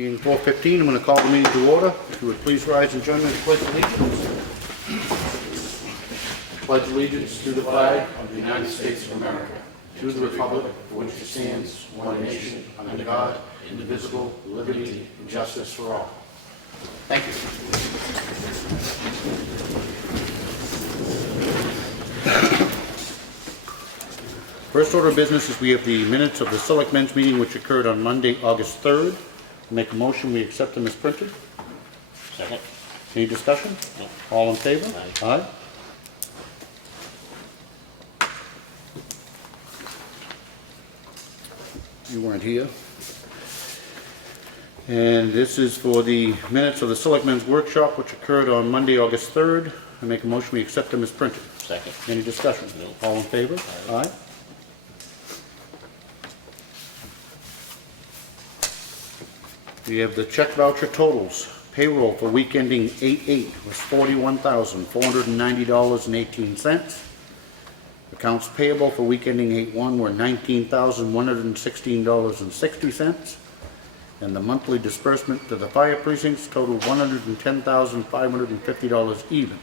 Being 4:15, I'm going to call the meeting to order. If you would please rise and join me in the pledge of allegiance. Pledge allegiance to the flag of the United States of America, to the republic for which it stands, one nation, under God, indivisible, with liberty and justice for all. Thank you. First order of business is we have the minutes of the Selectmen's meeting which occurred on Monday, August 3rd. Make a motion, we accept them as printed. Second. Any discussion? No. All in favor? Aye. Aye. You weren't here. And this is for the minutes of the Selectmen's workshop which occurred on Monday, August 3rd. I make a motion, we accept them as printed. Second. Any discussion? No. All in favor? Aye. We have the check voucher totals. Payroll for week ending 8/8 was $41,490.18. Accounts payable for week ending 8/1 were $19,116.60. And the monthly disbursement to the fire precincts totaled $110,550 even,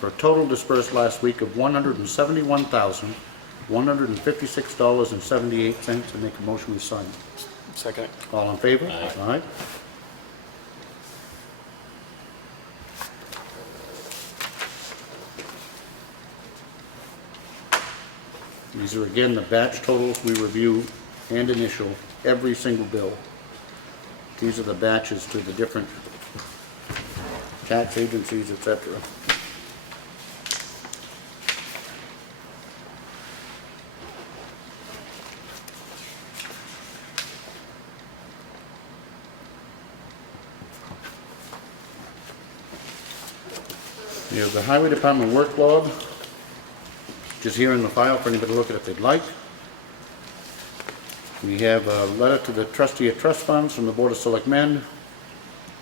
for a total disbursed last week of $171,156.78. And make a motion we sign. Second. All in favor? Aye. Aye. These are again the batch totals we review and initial every single bill. These are the batches to the different tax agencies, etc. We have the Highway Department work log, which is here in the file for anybody to look at if they'd like. We have a letter to the trustee of trust funds from the Board of Selectmen.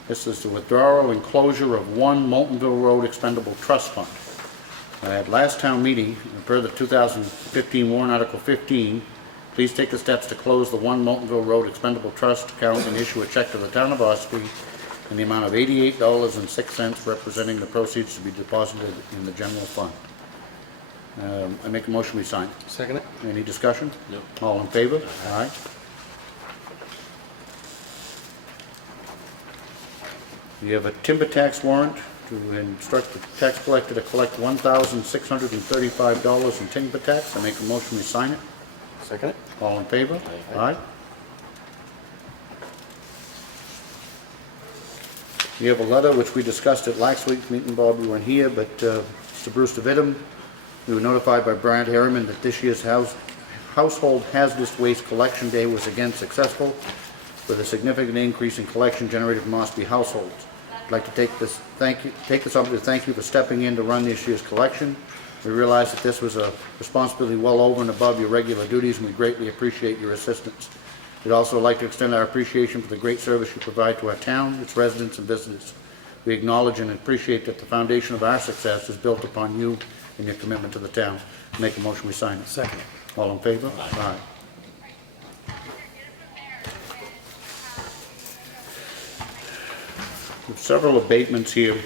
This is the withdrawal and closure of one Moultonville Road expendable trust fund. At last town meeting, per the 2015 warrant article 15, please take the steps to close the one Moultonville Road expendable trust account and issue a check to the town of Ossipee in the amount of $88.06, representing the proceeds to be deposited in the general fund. I make a motion we sign. Second it. Any discussion? No. All in favor? Aye. We have a timber tax warrant to instruct the tax collector to collect $1,635 in timber tax. I make a motion we sign it. Second it. All in favor? Aye. Aye. We have a letter which we discussed at last week's meeting. Bob, you weren't here, but Mr. Bruce DeVitum, we were notified by Brian Harriman that this year's household hazardous waste collection day was again successful, with a significant increase in collection generated from Ossipee households. I'd like to take this opportunity to thank you for stepping in to run this year's collection. We realize that this was a responsibility well over and above your regular duties, and we greatly appreciate your assistance. We'd also like to extend our appreciation for the great service you provide to our town, its residents and visitors. We acknowledge and appreciate that the foundation of our success is built upon you and your commitment to the town. Make a motion we sign it. Second. All in favor? Aye. We have several abatements here.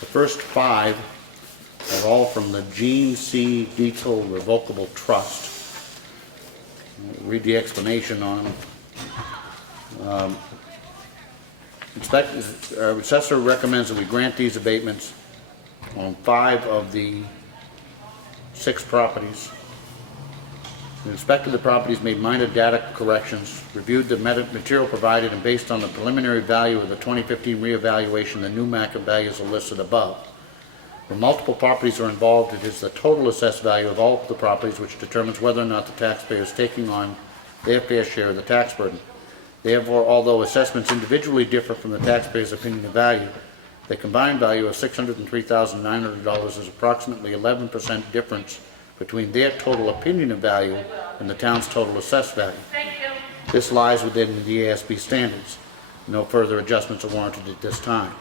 The first 5 are all from the Gene C. Dietzel Revocable Trust. I'll read the explanation on them. Assessor recommends that we grant these abatements on 5 of the 6 properties. We inspected the properties, made minor data corrections, reviewed the material provided, and based on the preliminary value of the 2015 reevaluation, the new market values are listed above. When multiple properties are involved, it is the total assessed value of all of the properties which determines whether or not the taxpayer is taking on their fair share of the tax burden. Therefore, although assessments individually differ from the taxpayer's opinion of value, the combined value of $603,900 is approximately 11% difference between their total opinion of value and the town's total assessed value. This lies within the ASB standards. No further adjustments are warranted at this time.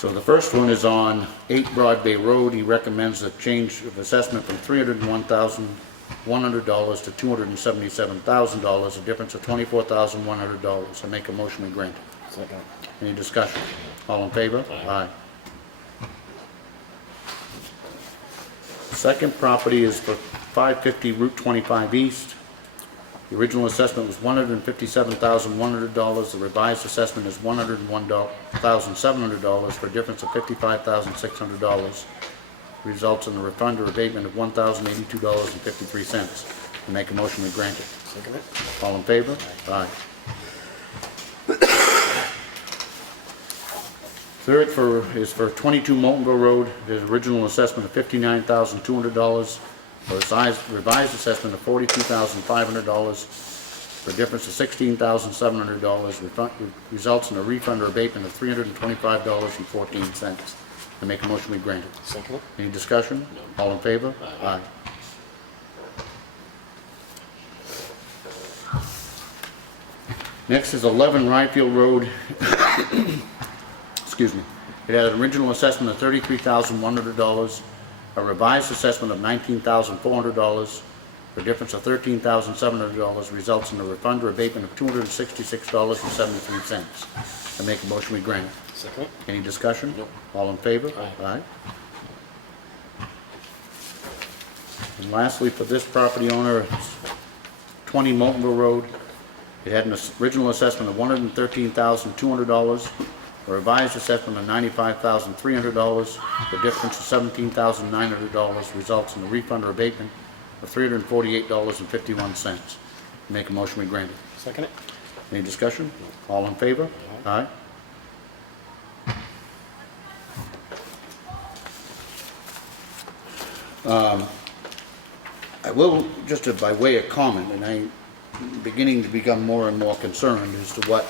So the first one is on 8 Broad Bay Road. He recommends a change of assessment from $301,100 to $277,000, a difference of $24,100. I make a motion we grant it. Second. Any discussion? All in favor? Aye. Second property is for 550 Route 25 East. The original assessment was $157,100. The revised assessment is $101,700 for a difference of $55,600. Results in a refund or abatement of $1,082.53. I make a motion we grant it. Second it. All in favor? Aye. Third is for 22 Moltenville Road. There's original assessment of $59,200. For a revised assessment of $42,500 for a difference of $16,700. Results in a refund or abatement of $325.14. I make a motion we grant it. Second it. Any discussion? All in favor? Aye. Next is 11 Ryefield Road. Excuse me. It had an original assessment of $33,100. A revised assessment of $19,400 for a difference of $13,700 results in a refund or abatement of $266.73. I make a motion we grant it. Second it. Any discussion? Nope. All in favor? Aye. And lastly, for this property owner, it's 20 Moltenville Road. It had an original assessment of $113,200. A revised assessment of $95,300, the difference of $17,900 results in a refund or abatement of $348.51. Make a motion we grant it. Second it. Any discussion? All in favor? Aye. I will, just by way of comment, and I'm beginning to become more and more concerned as to what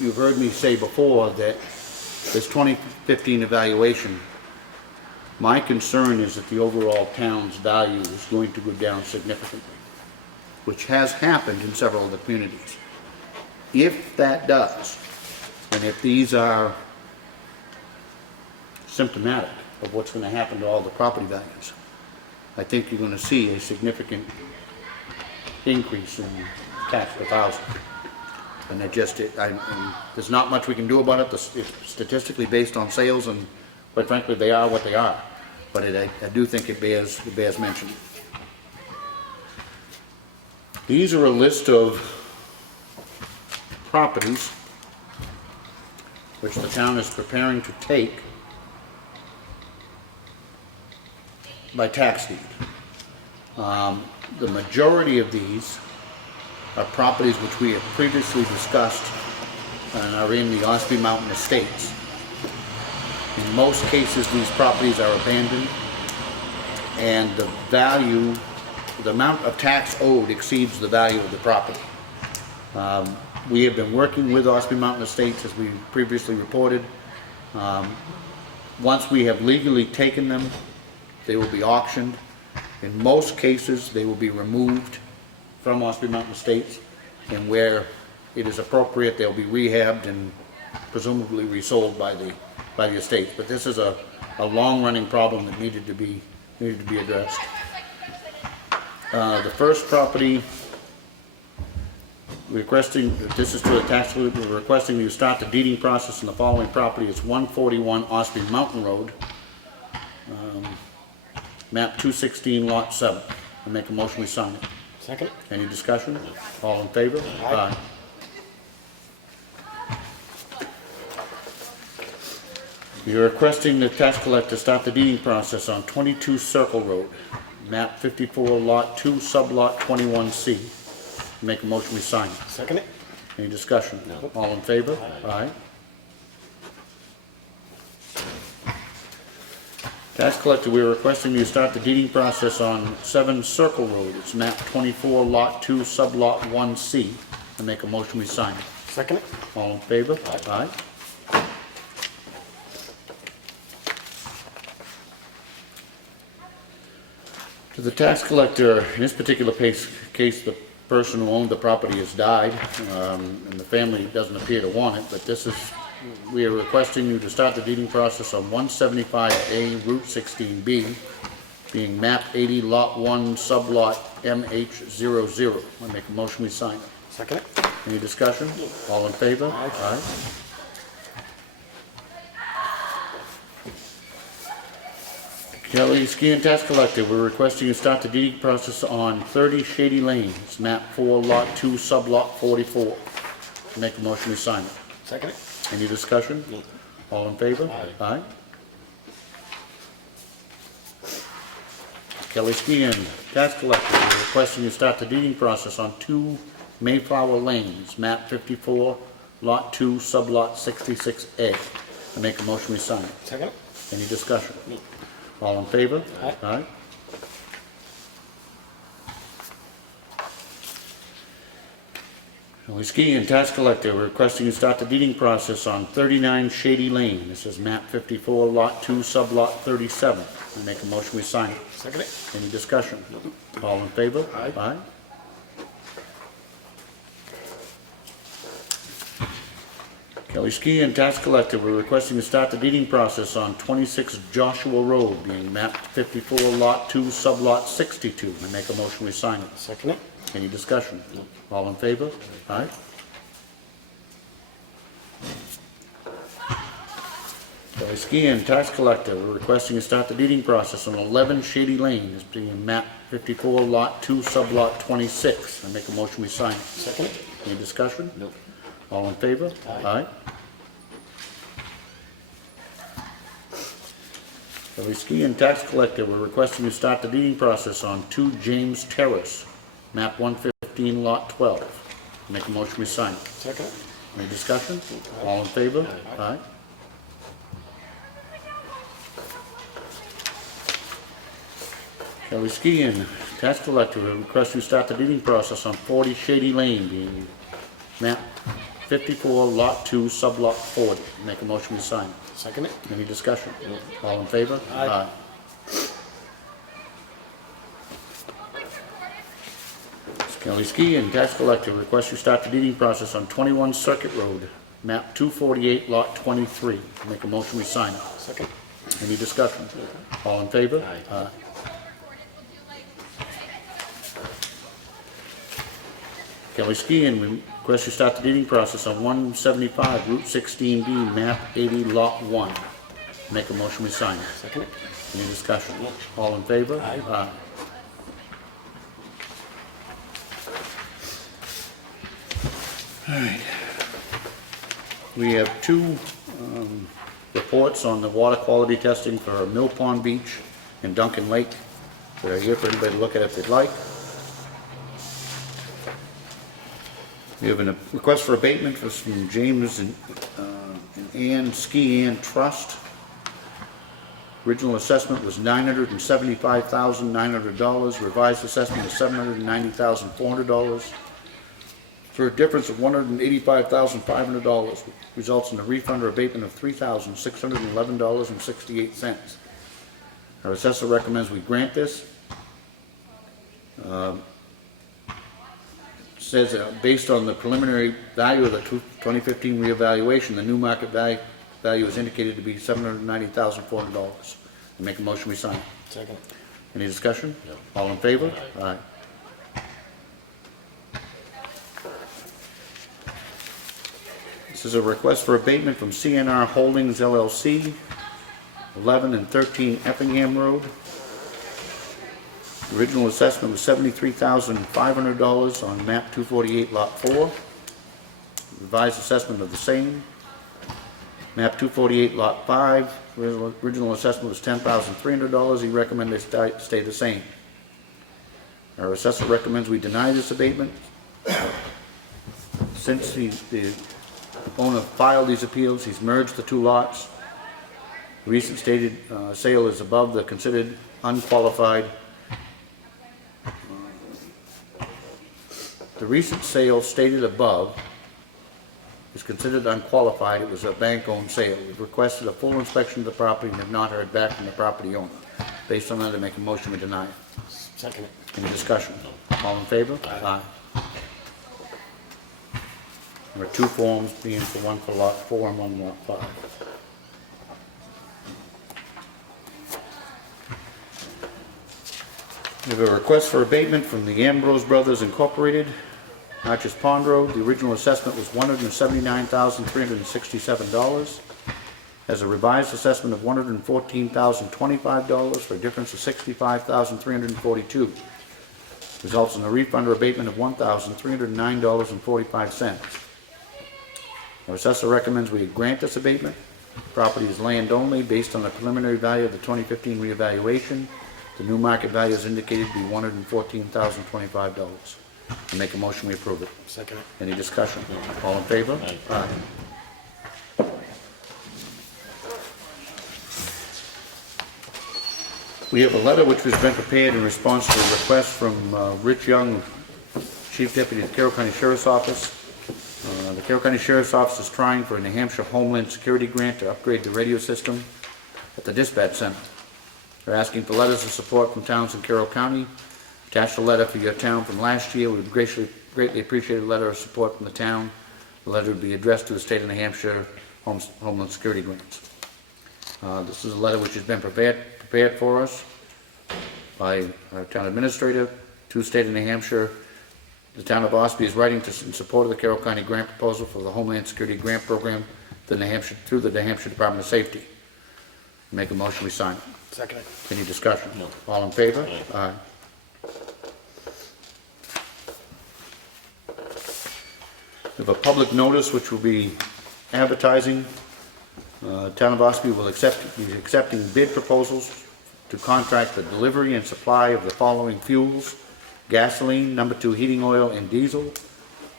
you've heard me say before, that this 2015 evaluation, my concern is that the overall town's value is going to go down significantly, which has happened in several of the communities. If that does, and if these are symptomatic of what's going to happen to all the property values, I think you're going to see a significant increase in tax per thousand. And there's not much we can do about it. It's statistically based on sales, and quite frankly, they are what they are. But I do think it bears mention. These are a list of properties which the town is preparing to take by tax deed. The majority of these are properties which we have previously discussed and are in the Ossipee Mountain Estates. In most cases, these properties are abandoned, and the amount of tax owed exceeds the value of the property. We have been working with Ossipee Mountain Estates, as we previously reported. Once we have legally taken them, they will be auctioned. In most cases, they will be removed from Ossipee Mountain Estates, and where it is appropriate, they'll be rehabbed and presumably resold by the estate. But this is a long-running problem that needed to be addressed. The first property, this is to the tax collector, we're requesting you start the deeding process in the following property. It's 141 Ossipee Mountain Road, map 216, lot 7. I make a motion we sign it. Second. Any discussion? All in favor? Aye. You're requesting the tax collector start the deeding process on 22 Circle Road, map 54, lot 2, sublot 21C. Make a motion we sign it. Second it. Any discussion? No. All in favor? Aye. Tax collector, we are requesting you start the deeding process on 7 Circle Road. It's map 24, lot 2, sublot 1C. I make a motion we sign it. Second it. All in favor? Aye. To the tax collector, in this particular case, the person who owned the property has died, and the family doesn't appear to want it, but this is we are requesting you to start the deeding process on 175A Route 16B, being map 80, lot 1, sublot MH00. I make a motion we sign it. Second it. Any discussion? All in favor? Aye. Kelly Ski and Tax Collector, we're requesting you start the deeding process on 30 Shady Lanes, map 4, lot 2, sublot 44. Make a motion we sign it. Second it. Any discussion? No. All in favor? Aye. Kelly Ski and Tax Collector, we're requesting you start the deeding process on 2 Mayflower Lanes, map 54, lot 2, sublot 66A. I make a motion we sign it. Second it. Any discussion? No. All in favor? Aye. Kelly Ski and Tax Collector, we're requesting you start the deeding process on 39 Shady Lane. This is map 54, lot 2, sublot 37. I make a motion we sign it. Second it. Any discussion? All in favor? Aye. Kelly Ski and Tax Collector, we're requesting to start the deeding process on 26 Joshua Road, being map 54, lot 2, sublot 62. I make a motion we sign it. Second it. Any discussion? All in favor? Aye. Kelly Ski and Tax Collector, we're requesting to start the deeding process on 11 Shady Lane, as being map 54, lot 2, sublot 26. I make a motion we sign it. Second it. Any discussion? No. All in favor? Aye. Kelly Ski and Tax Collector, we're requesting to start the deeding process on 2 James Terrace, map 115, lot 12. Make a motion we sign it. Second it. Any discussion? All in favor? Aye. Kelly Ski and Tax Collector, we request you start the deeding process on 40 Shady Lane, being map 54, lot 2, sublot 40. Make a motion to sign. Second it. Any discussion? All in favor? Aye. Kelly Ski and Tax Collector, request you start the deeding process on 21 Circuit Road, map 248, lot 23. Make a motion we sign it. Second. Any discussion? All in favor? Aye. Kelly Ski and request you start the deeding process on 175 Route 16B, map 80, lot 1. Make a motion we sign it. Second it. Any discussion? All in favor? Aye. All right. We have two reports on the water quality testing for Mill Pond Beach and Duncan Lake. They're here for anybody to look at if they'd like. We have a request for abatement from James and Ann Ski Ann Trust. Original assessment was $975,900. Revised assessment was $790,400. For a difference of $185,500, results in a refund or abatement of $3,611.68. Our assessor recommends we grant this. Says based on the preliminary value of the 2015 reevaluation, the new market value is indicated to be $790,400. Make a motion we sign it. Second. Any discussion? No. All in favor? Aye. This is a request for abatement from CNR Holdings LLC, 11 and 13 Effingham Road. The original assessment was $73,500 on map 248, lot 4. Revised assessment of the same. Map 248, lot 5. Original assessment was $10,300. He recommended they stay the same. Our assessor recommends we deny this abatement. Since the owner filed these appeals, he's merged the two lots. The recent stated sale is above the considered unqualified. The recent sale stated above is considered unqualified. It was a bank-owned sale. We've requested a full inspection of the property and have not heard back from the property owner. Based on that, I make a motion to deny it. Second it. Any discussion? All in favor? Aye. There are 2 forms, being for one for lot 4 and one lot 5. We have a request for abatement from the Ambrose Brothers Incorporated, Arches Pond Road. The original assessment was $179,367. Has a revised assessment of $114,025 for a difference of $65,342. Results in a refund or abatement of $1,309.45. Our assessor recommends we grant this abatement. Property is land only based on the preliminary value of the 2015 reevaluation. The new market value is indicated to be $114,025. I make a motion we approve it. Second it. Any discussion? All in favor? Aye. We have a letter which has been prepared in response to a request from Rich Young, Chief Deputy of the Carroll County Sheriff's Office. The Carroll County Sheriff's Office is trying for a New Hampshire Homeland Security grant to upgrade the radio system at the dispatch center. They're asking for letters of support from towns in Carroll County. Attached a letter for your town from last year. We would greatly appreciate a letter of support from the town. The letter would be addressed to the state of New Hampshire Homeland Security grants. This is a letter which has been prepared for us by our town administrator to the state of New Hampshire. The town of Ossipee is writing in support of the Carroll County grant proposal for the Homeland Security Grant Program through the New Hampshire Department of Safety. Make a motion, we sign it. Second it. Any discussion? No. All in favor? Aye. Aye. We have a public notice which will be advertising. Town of Ossipee will be accepting bid proposals to contract the delivery and supply of the following fuels: gasoline, number 2 heating oil, and diesel.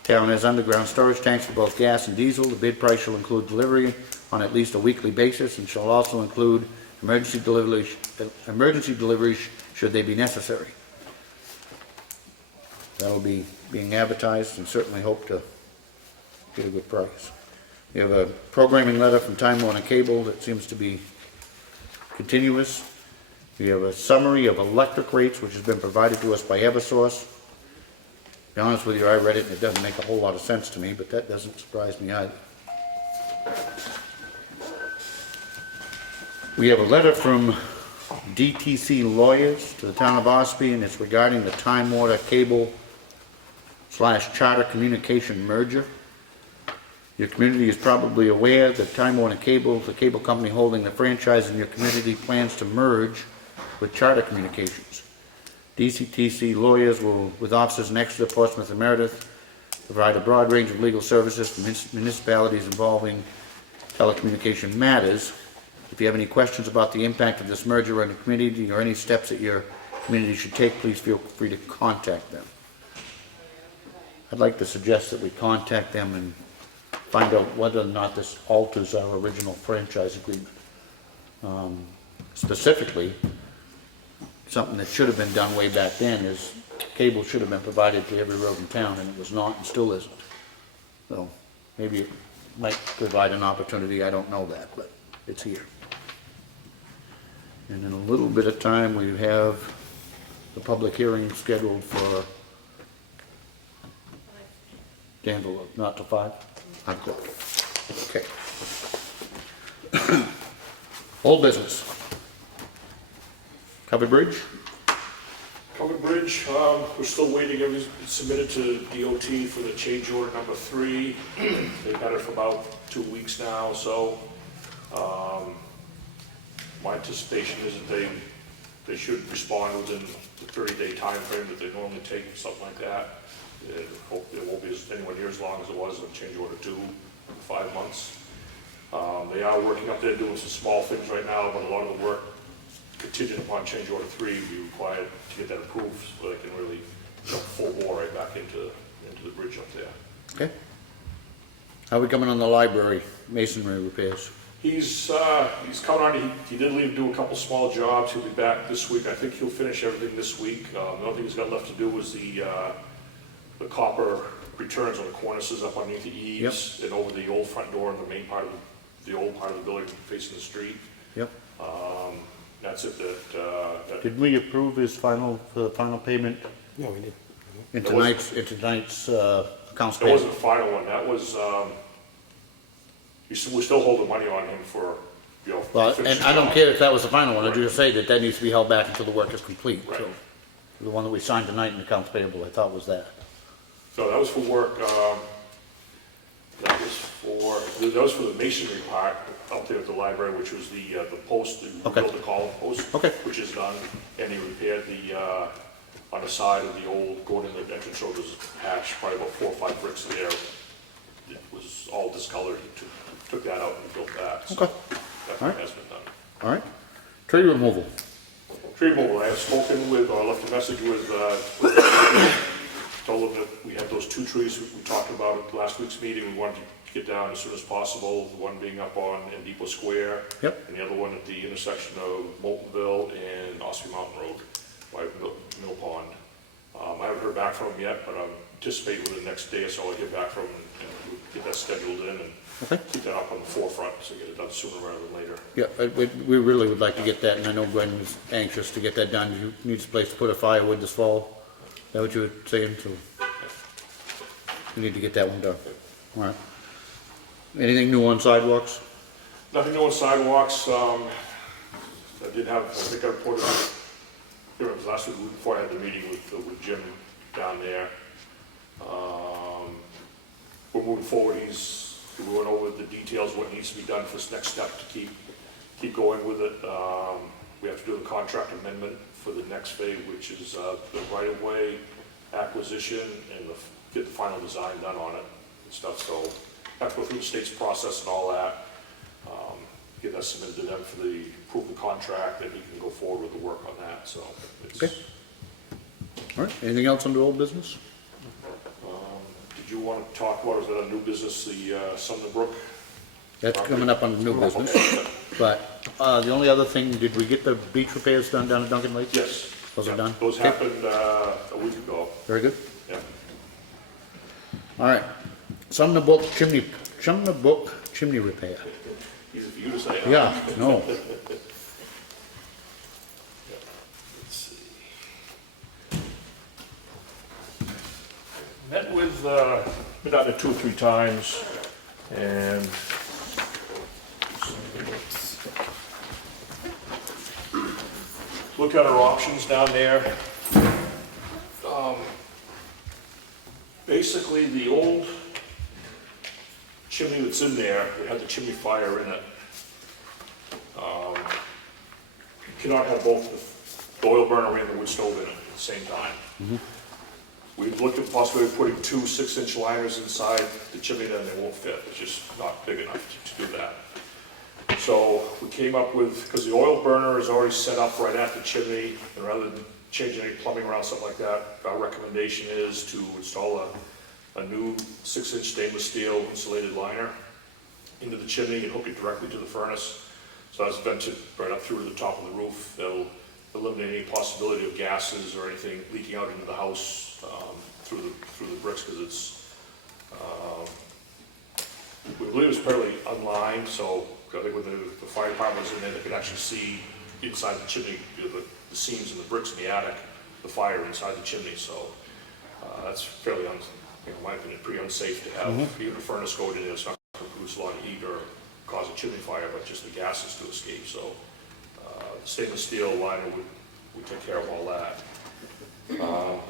Town has underground storage tanks for both gas and diesel. The bid price shall include delivery on at least a weekly basis and shall also include emergency deliveries should they be necessary. That will be being advertised and certainly hope to get a good price. We have a programming letter from Time Warner Cable that seems to be continuous. We have a summary of electric rates which has been provided to us by Eversource. To be honest with you, I read it and it doesn't make a whole lot of sense to me, but that doesn't surprise me either. We have a letter from DTC Lawyers to the town of Ossipee, and it's regarding the Time Warner Cable / Charter Communication merger. Your community is probably aware that Time Warner Cable, the cable company holding the franchise in your community, plans to merge with Charter Communications. DTC Lawyers will, with offices in Exeter, Portsmouth, and Meredith, provide a broad range of legal services to municipalities involving telecommunication matters. If you have any questions about the impact of this merger on the community or any steps that your community should take, please feel free to contact them. I'd like to suggest that we contact them and find out whether or not this alters our original franchise agreement. Specifically, something that should have been done way back then is cable should have been provided to every road in town, and it was not and still isn't. So maybe it might provide an opportunity, I don't know that, but it's here. And in a little bit of time, we have the public hearing scheduled for Danville, not to 5? Okay. Old business. Covered bridge? Covered bridge, we're still waiting, it was submitted to DOT for the change order number 3. They've had it for about 2 weeks now, so my anticipation is that they should respond within the 30-day time frame that they normally take, something like that. And hope it won't be anywhere near as long as it was in change order 2, 5 months. They are working up there doing some small things right now, but a lot of the work contingent upon change order 3 will be required to get that approved so they can really jump full bore right back into the bridge up there. Okay. How are we coming on the library masonry repairs? He's coming on. He did leave to do a couple small jobs. He'll be back this week. I think he'll finish everything this week. The only thing he's got left to do was the copper returns on the cornices up underneath the eaves. Yep. And over the old front door in the main part of the old part of the building facing the street. Yep. That's it. Did we approve his final payment Yeah, we did. in tonight's accounts That payable. wasn't the final one, that was, we're still holding money on him for, you know. Well, to finish and the I don't job. care if that was the final one, I Right. just say that that needs to be held back until the work is complete, so. Right. The one that we signed tonight in accounts payable, I thought was that. So that was for work, that was for the masonry part up there at the library, which was the post, the Okay. built the column post. Okay. Which is done, and he repaired on the side of the old, going in the entrance road, was patched, probably about 4 or 5 bricks there. It was all discolored, he took that out and built that. So Okay. that All right. has been done. All right, tree removal. Tree removal, I have spoken with, or left a message with told them that we had those 2 trees we talked about at last week's meeting, we wanted to get down as soon as possible, the one being up on Depot Square. Yep. And the other one at the intersection of Moultonville and Ossipee Mountain Road, by Mill Pond. I haven't heard back from them yet, but I'm anticipating within the next day or so I'll get back from them and we'll get that scheduled in and Okay. keep that up on the forefront, so get it done sooner rather than later. Yeah, we really would like to get that, and I know Gwen was anxious to get that done. You need a place to put a firewood this fall. Is that what you were saying? So we need to get that one done. All right. Anything new on sidewalks? Nothing new on sidewalks, I think I reported, it was last week before I had the meeting with Jim down there. We're moving forward, we went over the details, what needs to be done for this next step to keep going with it. We have to do the contract amendment for the next phase, which is the right-of-way acquisition and get the final design done on it and stuff, so have to go through the state's process and all that. Get that submitted to them for the approve the contract, and he can go forward with the work on that, so. It's, Okay. All right, anything else under old business? Did you want to talk about, is that a new business, the Sumner Brook? That's coming up on new business. But the only other thing, did we get the beach repairs done down at Duncan Lake? Yes. Those are Yeah, done? Those Okay. happened a week ago, Very good. yeah. All right, Sumner Brook chimney repair. Easy for you to say. huh? Yeah, no, Let's see. Met with, been down there 2 or 3 times, and look at our options down there. Basically, the old chimney that's in there, we had the chimney fire in it. You cannot have both the oil burner and the wood stove in it at the same time. We've looked at the possibility of putting 2 6-inch liners inside the chimney, then they won't fit. It's just not big enough to do that. So we came up with, because the oil burner is already set up right at the chimney, and rather than changing any plumbing around, something like that, our recommendation is to install a new 6-inch stainless steel insulated liner into the chimney and hook it directly to the furnace. So that's vented right up through to the top of the roof. That'll eliminate any possibility of gases or anything leaking out into the house through the bricks, because it's, we believe it's fairly unlined, so I think when the fire department was in there, they could actually see inside the chimney, the seams and the bricks in the attic, the fire inside the chimney, so that's fairly, in my opinion, pretty unsafe to have even a furnace go in there. It's not going to produce a lot of heat or cause a chimney fire, but just the gases to escape, so stainless steel liner would take care of all that. I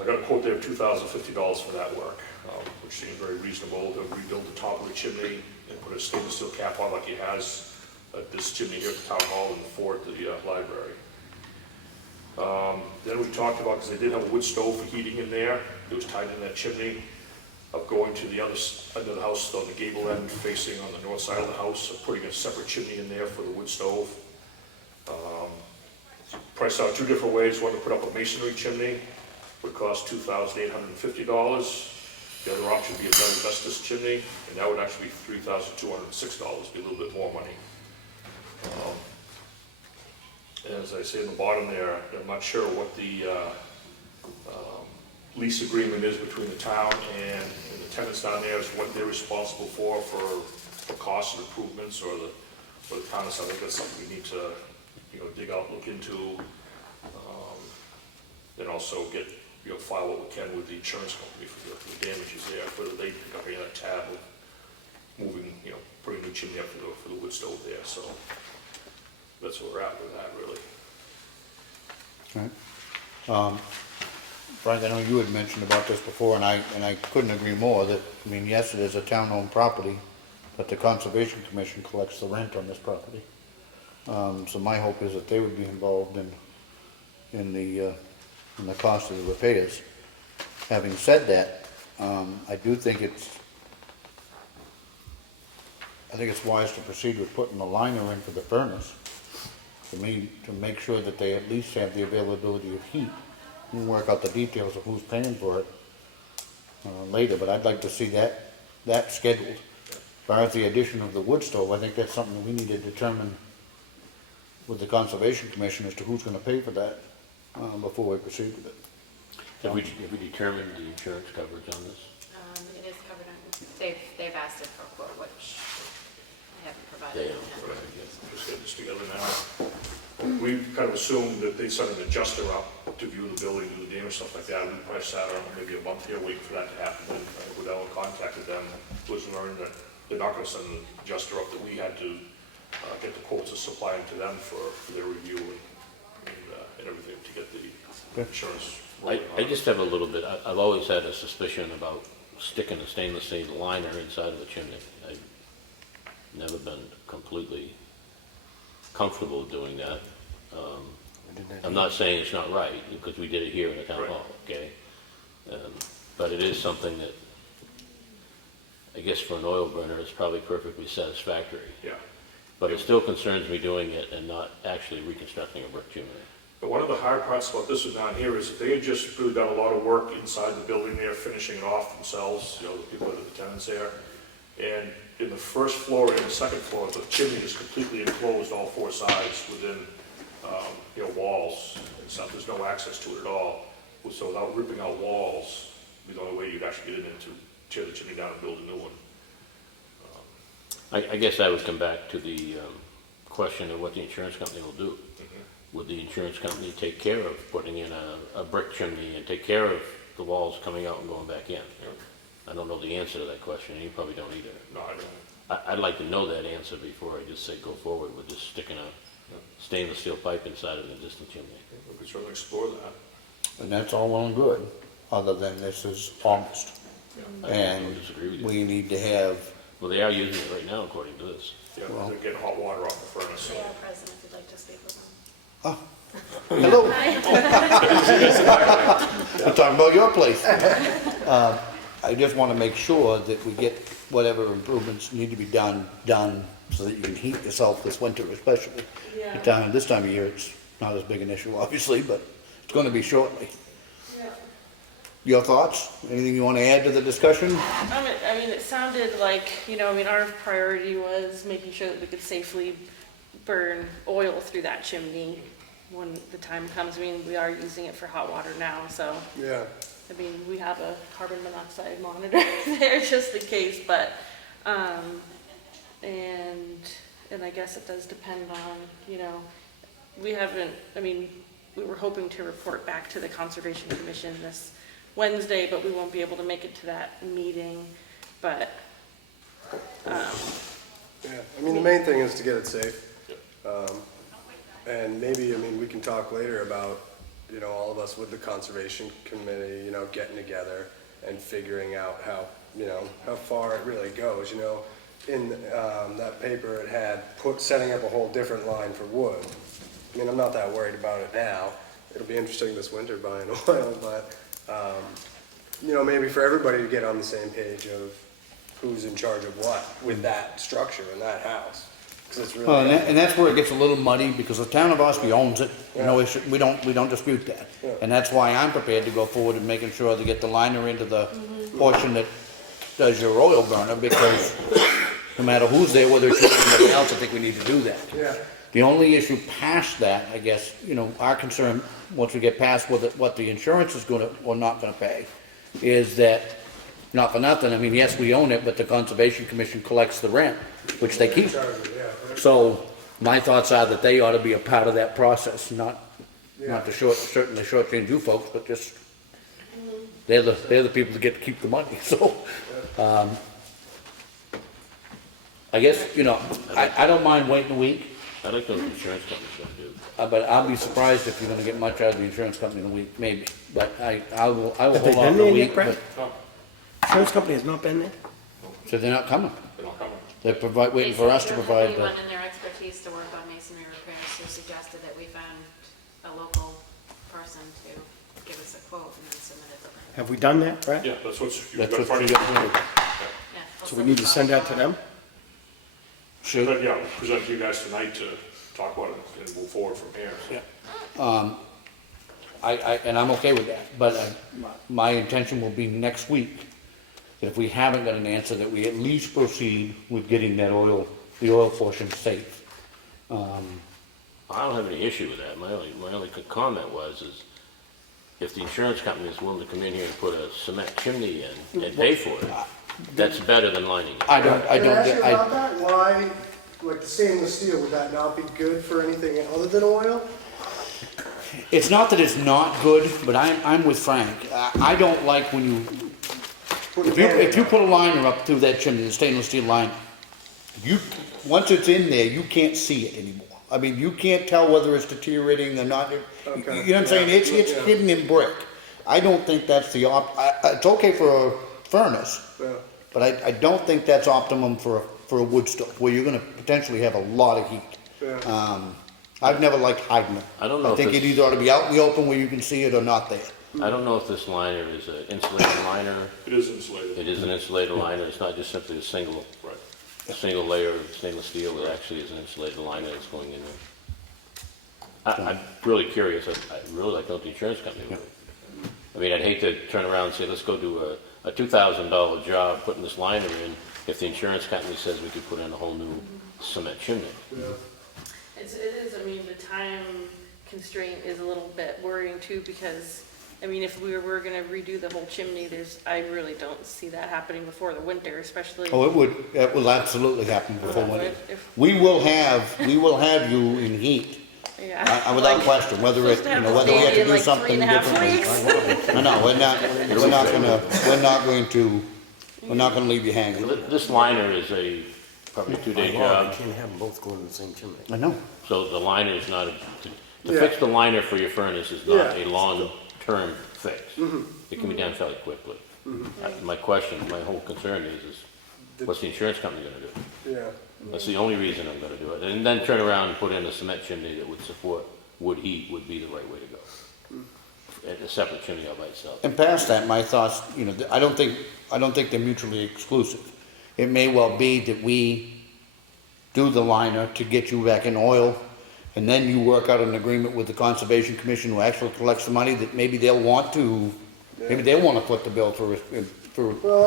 got a quote there of $2,050 for that work, which seemed very reasonable. They'll rebuild the top of the chimney and put a stainless steel cap on like he has at this chimney here at the town hall and the 4 at the library. Then we talked about, because they did have a wood stove for heating in there, it was tied in that chimney, of going to the other end of the house on the gable end facing on the north side of the house, of putting a separate chimney in there for the wood stove. Priced out 2 different ways. One to put up a masonry chimney, would cost $2,850. The other option would be a metal asbestos chimney, and that would actually be $3,206, be a little bit more money. And as I say in the bottom there, I'm not sure what the lease agreement is between the town and the tenants down there, is what they're responsible for costs and improvements, or the town. So I think that's something we need to, dig out, look into, and also get file what we can with the insurance company for the damages there, whether they pick up any of that tab of moving, putting a new chimney up for the wood stove there, so that's where we're at with that, really. Right. Frank, I know you had mentioned about this before, and I couldn't agree more that, yes, it is a town-owned property, but the Conservation Commission collects the rent on this property. So my hope is that they would be involved in the cost of the repairs. Having said that, I do think it's wise to proceed with putting the liner in for the furnace, to make sure that they at least have the availability of heat. We'll work out the details of who's paying for it later, but I'd like to see that scheduled. As far as the addition of the wood stove, I think that's something that we need to determine with the Conservation Commission as to who's going to pay for that before we proceed with it. Have we determined the insurance coverage on this? It is covered on, they've asked it for a quote, which I haven't provided. They them don't. yet. I'm just getting this together now. We kind of assumed that they sent an adjuster up to view the building, do the damage, stuff like that. We probably sat around maybe a month here waiting for that to happen. Then Goodell contacted them, was learned that they're not going to send an adjuster up, that we had to get the quotes and supply them to them for their review and everything to get the insurance. I just have a little bit, I've always had a suspicion about sticking a stainless steel liner inside of a chimney. I've never been completely comfortable doing that. I'm not saying it's not right, because we did it here in the town hall, okay? But it is something that, I guess for an oil burner, it's probably perfectly satisfactory. Yeah. But it still concerns me doing it and not actually reconstructing a brick chimney. But one of the hard parts about this one down here is that they had just really done a lot of work inside the building there, finishing it off themselves, the people that are the tenants there. And in the first floor and the second floor, the chimney is completely enclosed all four sides within, walls and stuff. There's no access to it at all. So without ripping out walls, the only way you'd actually get it in to tear the chimney down and build a new one. I guess I would come back to the question of what the insurance company will do. Would the insurance company take care of putting in a brick chimney and take care of the walls coming out and going back in? I don't know the answer to that question, and you probably don't either. No, I don't. I'd like to know that answer before I just say go forward with just sticking a stainless steel pipe inside of an existing chimney. We could certainly explore that. And that's all well and good, other than this is August. I And don't disagree with you. we need to have, Well, they are using it right now, according to this. Yeah, Well. they're getting hot water off the furnace. So. Yeah, President, if you'd like to speak with them. hello. We're talking about your place. I just want to make sure that we get whatever improvements need to be done so that you can heat yourself this winter especially. Yeah. This time of year, it's not as big an issue, obviously, but it's going to be shortly. Yeah. Your thoughts? Anything you want to add to the discussion? I mean, it sounded like, our priority was making sure that we could safely burn oil through that chimney when the time comes. We are using it for hot water now, so. Yeah, We have a carbon monoxide monitor there just in case, but, and I guess it does depend on, we haven't, we were hoping to report back to the Conservation Commission this Wednesday, but we won't be able to make it to that meeting, but, yeah. The main thing is to get it safe. And maybe, we can talk later about, all of us with the Conservation Committee, getting together and figuring out how far it really goes, In that paper, it had setting up a whole different line for wood. I'm not that worried about it now. It'll be interesting this winter buying oil, but, maybe for everybody to get on the same page of who's in charge of what with that structure in that house. 'Cause it's really. Well, and that's where it gets a little muddy, because the town of Ossipee owns it. We don't dispute that. Yeah. And that's why I'm prepared to go forward and making sure to get the liner into the portion that does your oil burner, because no matter who's there, whether it's you or somebody else, I think we need to do that. Yeah. The only issue past that, I guess, our concern, once we get past what the insurance is gonna or not gonna pay, is that, not for nothing, yes, we own it, but the Conservation Commission collects the rent, which they keep. So my thoughts are that they ought to be a part of that process, not to certainly shortchange you folks, but just they're the people that get to keep the money, so, I guess, I don't mind waiting a week, I'd like to know what the insurance company's gonna do. but I'll be surprised if you're gonna get much out of the insurance company in a week, maybe, but I will Have they hold off been a there yet, week, Brett? but, No, Insurance company has not been there? so they're not coming. they're not coming. They're waiting for us to provide the, Anyone in their expertise to work on masonry repairs, who suggested that we found a local person to give us a quote and then submit it to them. Have we done that, Brett? Yeah, that's what's, you've that's got what front you of you. got to do. Yeah, I'll So we need to send that to them? Should, But yeah, we'll present to you guys tonight to talk about it and move forward from here. yeah. And I'm okay with that, but my intention will be next week, if we haven't got an answer, that we at least proceed with getting that the oil portion safe. I don't have any issue with that. My only comment is if the insurance company is willing to come in here and put a cement chimney in and pay for it, that's better than lining it. I don't, Can I ask you about that? Why, like the stainless steel, would that not be good for anything other than oil? it's not that it's not good, but I'm with Frank. I don't like when you, if you put a liner up through that chimney, the stainless steel line, once it's in there, you can't see it anymore. I mean, you can't tell whether it's deteriorating or not. Okay. You know what I'm saying? It's Yeah. hidden in brick. I don't think that's it's okay for a furnace, Yeah. but I don't think that's optimum for a wood stove, where you're gonna potentially have a lot of heat. Yeah. I've never liked hiding it. I don't know I if think it it's- either ought to be out in the open where you can see it or not there. I don't know if this liner is an insulated liner. It is insulated. It is an insulated liner. It's not just simply a single layer of stainless steel. It actually is an insulated liner that's going in there. I'm really curious. I really like to know what the insurance company would. I mean, I'd hate to turn around and say, let's go do a $2,000 job putting this liner in, if the insurance company says we could put in a whole new cement chimney. Yeah. It is, I mean, the time constraint is a little bit worrying too, because, I mean, if we were gonna redo the whole chimney, I really don't see that happening before the winter, especially. Oh, it will absolutely happen before winter. If- We will have you in heat, Yeah. without Like, question, whether supposed to have this whether we have baby to in do like something 3.5 differently. weeks. No, we're not gonna leave you hanging. This liner is probably a By two-day law, job. they can't have them both going in the same chimney. I know. So the liner is not, to Yeah. fix the liner for your furnace is not Yeah. a long-term fix. It can be done fairly quickly. My whole concern is what's the insurance company gonna do? Yeah. That's the only reason I'm gonna do it. And then turn around and put in a cement chimney that would support wood heat would be the right way to go. A separate chimney all by itself. And past that, my thoughts, I don't think they're mutually exclusive. It may well be that we do the liner to get you back in oil, and then you work out an agreement with the Conservation Commission who actually collects the money that maybe they'll want to, maybe they wanna put the bill for, Well, I mean,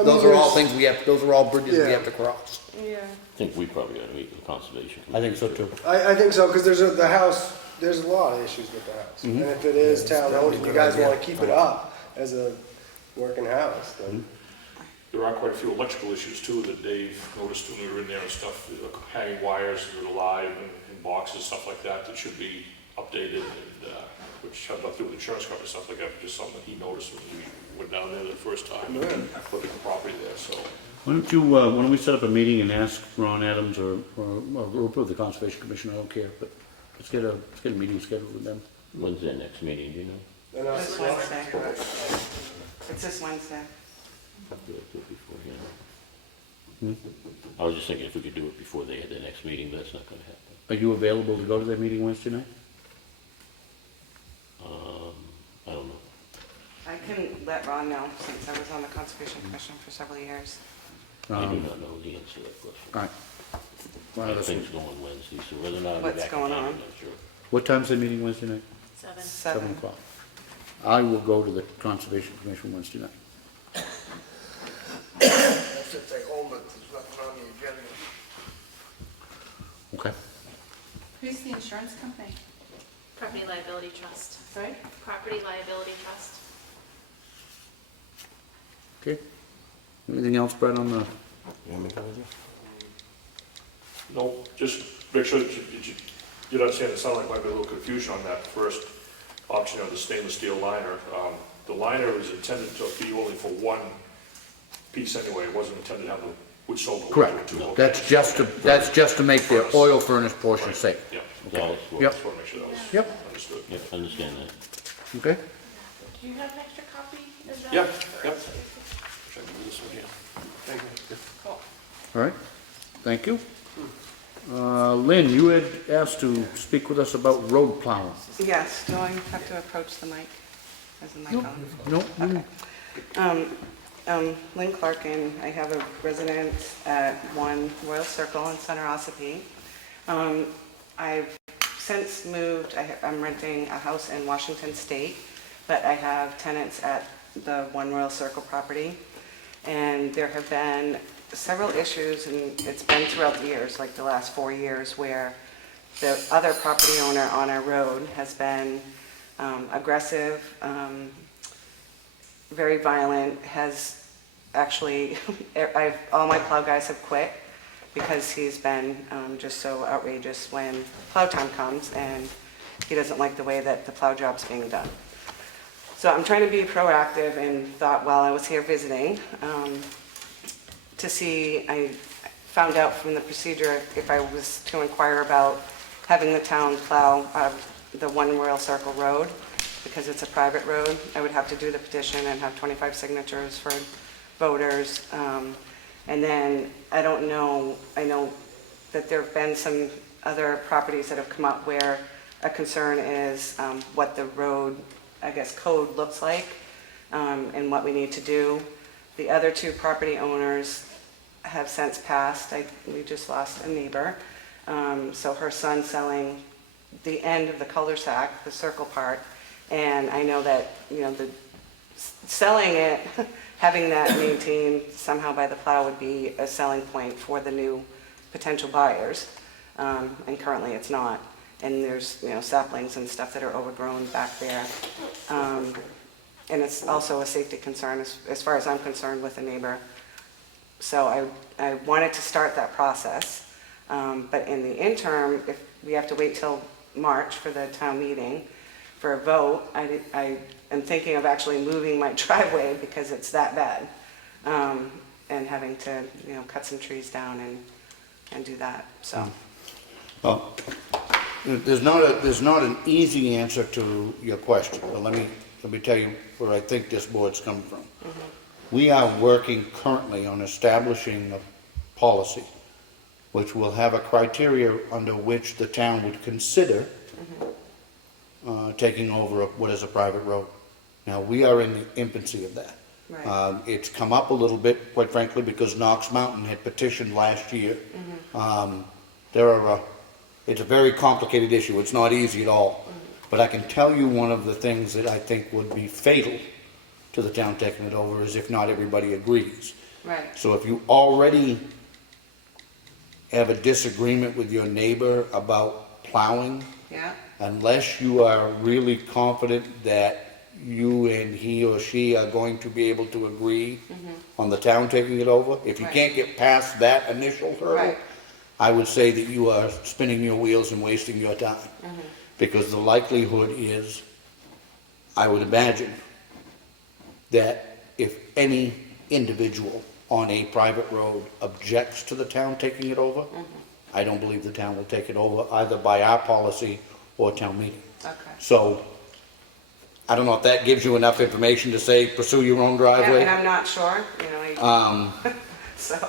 those are all there's- those are all bridges we Yeah. have to cross. Yeah. I think we probably ought to meet with the conservation. I think so too. I think so, because the house, there's a lot of issues with the house. And if it is town owned and you guys wanna keep it up as a working house, then. There are quite a few electrical issues too that Dave noticed when we were in there and stuff, hanging wires that are alive and boxes, stuff like that, that should be updated and, which have nothing to do with insurance company, stuff like that, just something that he noticed when we went down there the first time, looking at the property there, so. Why don't we set up a meeting and ask Ron Adams or a group of the Conservation Commission, I don't care, but let's get a meeting scheduled with them. When's their next meeting, do you know? And This Wednesday. It's this Wednesday. Do it beforehand. I was just thinking if we could do it before they had their next meeting, but that's not gonna happen. Are you available to go to that meeting Wednesday night? I don't know. I can let Ron know since I was on the Conservation Commission for several years. I do not know the answer to that question. All right. I Well, have that's- things going Wednesday, so whether or not I'll be What's back in going time, on? I'm not sure. What time's the meeting Wednesday night? 7. 7 o'clock. I will go to the Conservation Commission Wednesday night. That's if they hold it, there's nothing on the agenda. Okay. Who's the insurance company? Property liability trust. Sorry? Property liability trust. Okay. Anything else, Brett, on the, You want me to go with you? No, just make sure that you understand, it sounded like might be a little confusion on that first option of the stainless steel liner. The liner is intended to be only for one piece anyway, it wasn't intended to have the wood stove go into Correct. it too. That's just to make the oil furnace portion safe. Yeah, All Yep. just want to make sure that was Yep. understood. Yep, understand that. Okay? Do you have an extra copy as well? Yeah, yep. Should I do this one here? Thank you. Cool. All right, thank you. Lynn, you had asked to speak with us about road plowing. Yes, do I have to approach the mic? Is the mic on? No? Lynn Clark, and I have a residence at 1 Royal Circle in Center Ossipee. I've since moved, I'm renting a house in Washington State, but I have tenants at the 1 Royal Circle property. And there have been several issues, and it's been throughout the years, like the last 4 years, where the other property owner on our road has been aggressive, very violent, has actually, all my plow guys have quit because he's been just so outrageous when plow time comes, and he doesn't like the way that the plow job's being done. So I'm trying to be proactive, and thought while I was here visiting to see, I found out from the procedure if I was to inquire about having the town plow the 1 Royal Circle Road, because it's a private road. I would have to do the petition and have 25 signatures for voters. And then I don't know, I know that there have been some other properties that have come up where a concern is what the road, I guess, code looks like, and what we need to do. The other 2 property owners have since passed. We just lost a neighbor. So her son's selling the end of the cul-de-sac, the circle part, and I know that, selling it, having that maintained somehow by the plow would be a selling point for the new potential buyers, and currently it's not. And there's, saplings and stuff that are overgrown back there. And it's also a safety concern as far as I'm concerned with the neighbor. So I wanted to start that process. But in the interim, if we have to wait till March for the town meeting for a vote, I am thinking of actually moving my driveway because it's that bad. And having to, cut some trees down and do that, so. Well, there's not an easy answer to your question, but let me tell you where I think this board's coming from. We are working currently on establishing a policy which will have a criteria under which the town would consider taking over what is a private road. Now, we are in the infancy of that. Right. It's come up a little bit, quite frankly, because Knox Mountain had petitioned last year. It's a very complicated issue. It's not easy at all. But I can tell you one of the things that I think would be fatal to the town taking it over is if not everybody agrees. Right. So if you already have a disagreement with your neighbor about plowing, Yeah, unless you are really confident that you and he or she are going to be able to agree on the town taking it over, if you Right. can't get past that initial hurdle, Right. I would say that you are spinning your wheels and wasting your time. Because the likelihood is, I would imagine, that if any individual on a private road objects to the town taking it over, I don't believe the town will take it over either by our policy or town meeting. okay. So, I don't know if that gives you enough information to say pursue your own Yeah, and driveway. I'm not sure, so,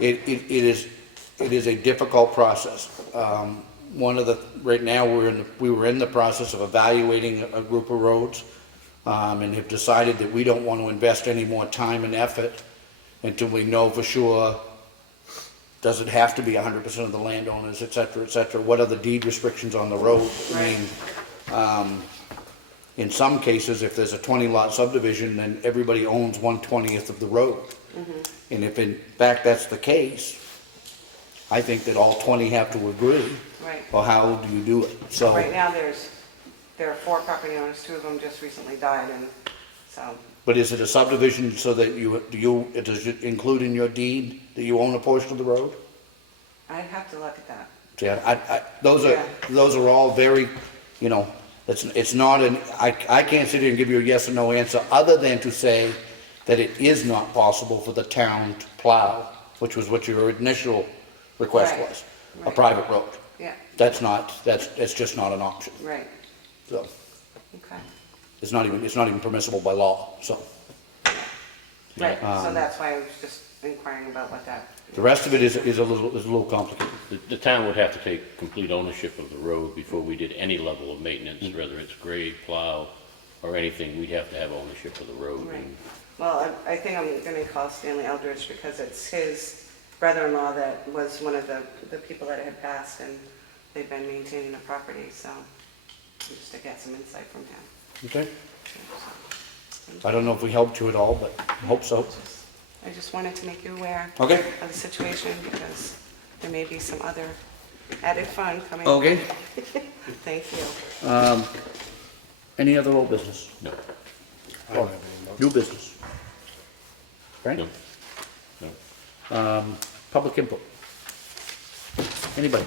It is a difficult process. Right now, we were in the process of evaluating a group of roads, and have decided that we don't want to invest any more time and effort until we know for sure, does it have to be 100% of the landowners, et cetera, what are the deed restrictions on the road? I mean, in some cases, if there's a 20-lot subdivision, then everybody owns 1/20th of the road. And if in fact that's the case, I think that all 20 have to agree. right. Well, how do you do it? So, Right now, there are 4 property owners, 2 of them just recently died, and so, but is it a subdivision so that does it include in your deed that you own a portion of the road? I'd have to look at that. See, those Yeah. are all very, It's not I can't sit here and give you a yes or no answer, other than to say that it is not possible for the town to plow, which was what your initial request Right, was, a right. private road. Yeah, It's just not an option. right, So, okay. it's not even permissible by law, so. Right, so that's why I was just inquiring about what that. The rest of it is a little complicated. The town would have to take complete ownership of the road before we did any level of maintenance, whether it's grade, plow, or anything, we'd have to have ownership of the road. Right. Well, I think I'm gonna call Stanley Eldridge because it's his brother-in-law that was one of the people that had passed, and they've been maintaining the property, so just to get some insight from him. Okay? So, I don't know if we helped you at all, but I hope so. I just wanted to make you aware Okay? of the situation because there may be some other added fun coming. Okay. Thank you. Any other old business? No, I don't have any more. New business? Right? no, no. Public input? Anybody?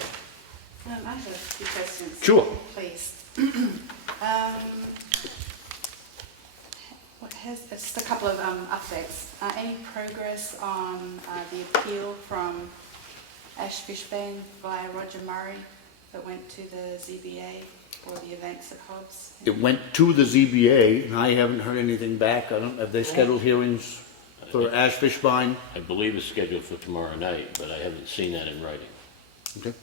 I have a few questions. Sure. Please. Just a couple of updates. Any progress on the appeal from Ash Fishbane via Roger Murray that went to the ZBA for the events at Hobbs? It went to the ZBA, and I haven't heard anything back. Have they scheduled hearings for Ash Fishbine? I believe it's scheduled for tomorrow night, but I haven't seen that in writing. Okay.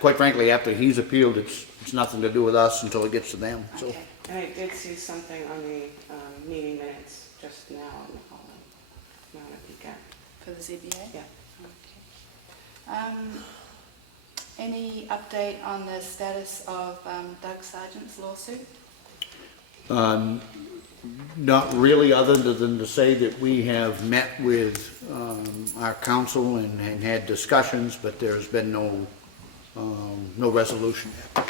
Quite frankly, after he's appealed, it's nothing to do with us until it gets to them, so. Okay. And I did see something on the meeting minutes just now in the hall. You want to peek at? For the ZBA? Yeah. Okay. Any update on the status of Doug Sargent's lawsuit? Not really, other than to say that we have met with our council and had discussions, but there's been no resolution yet.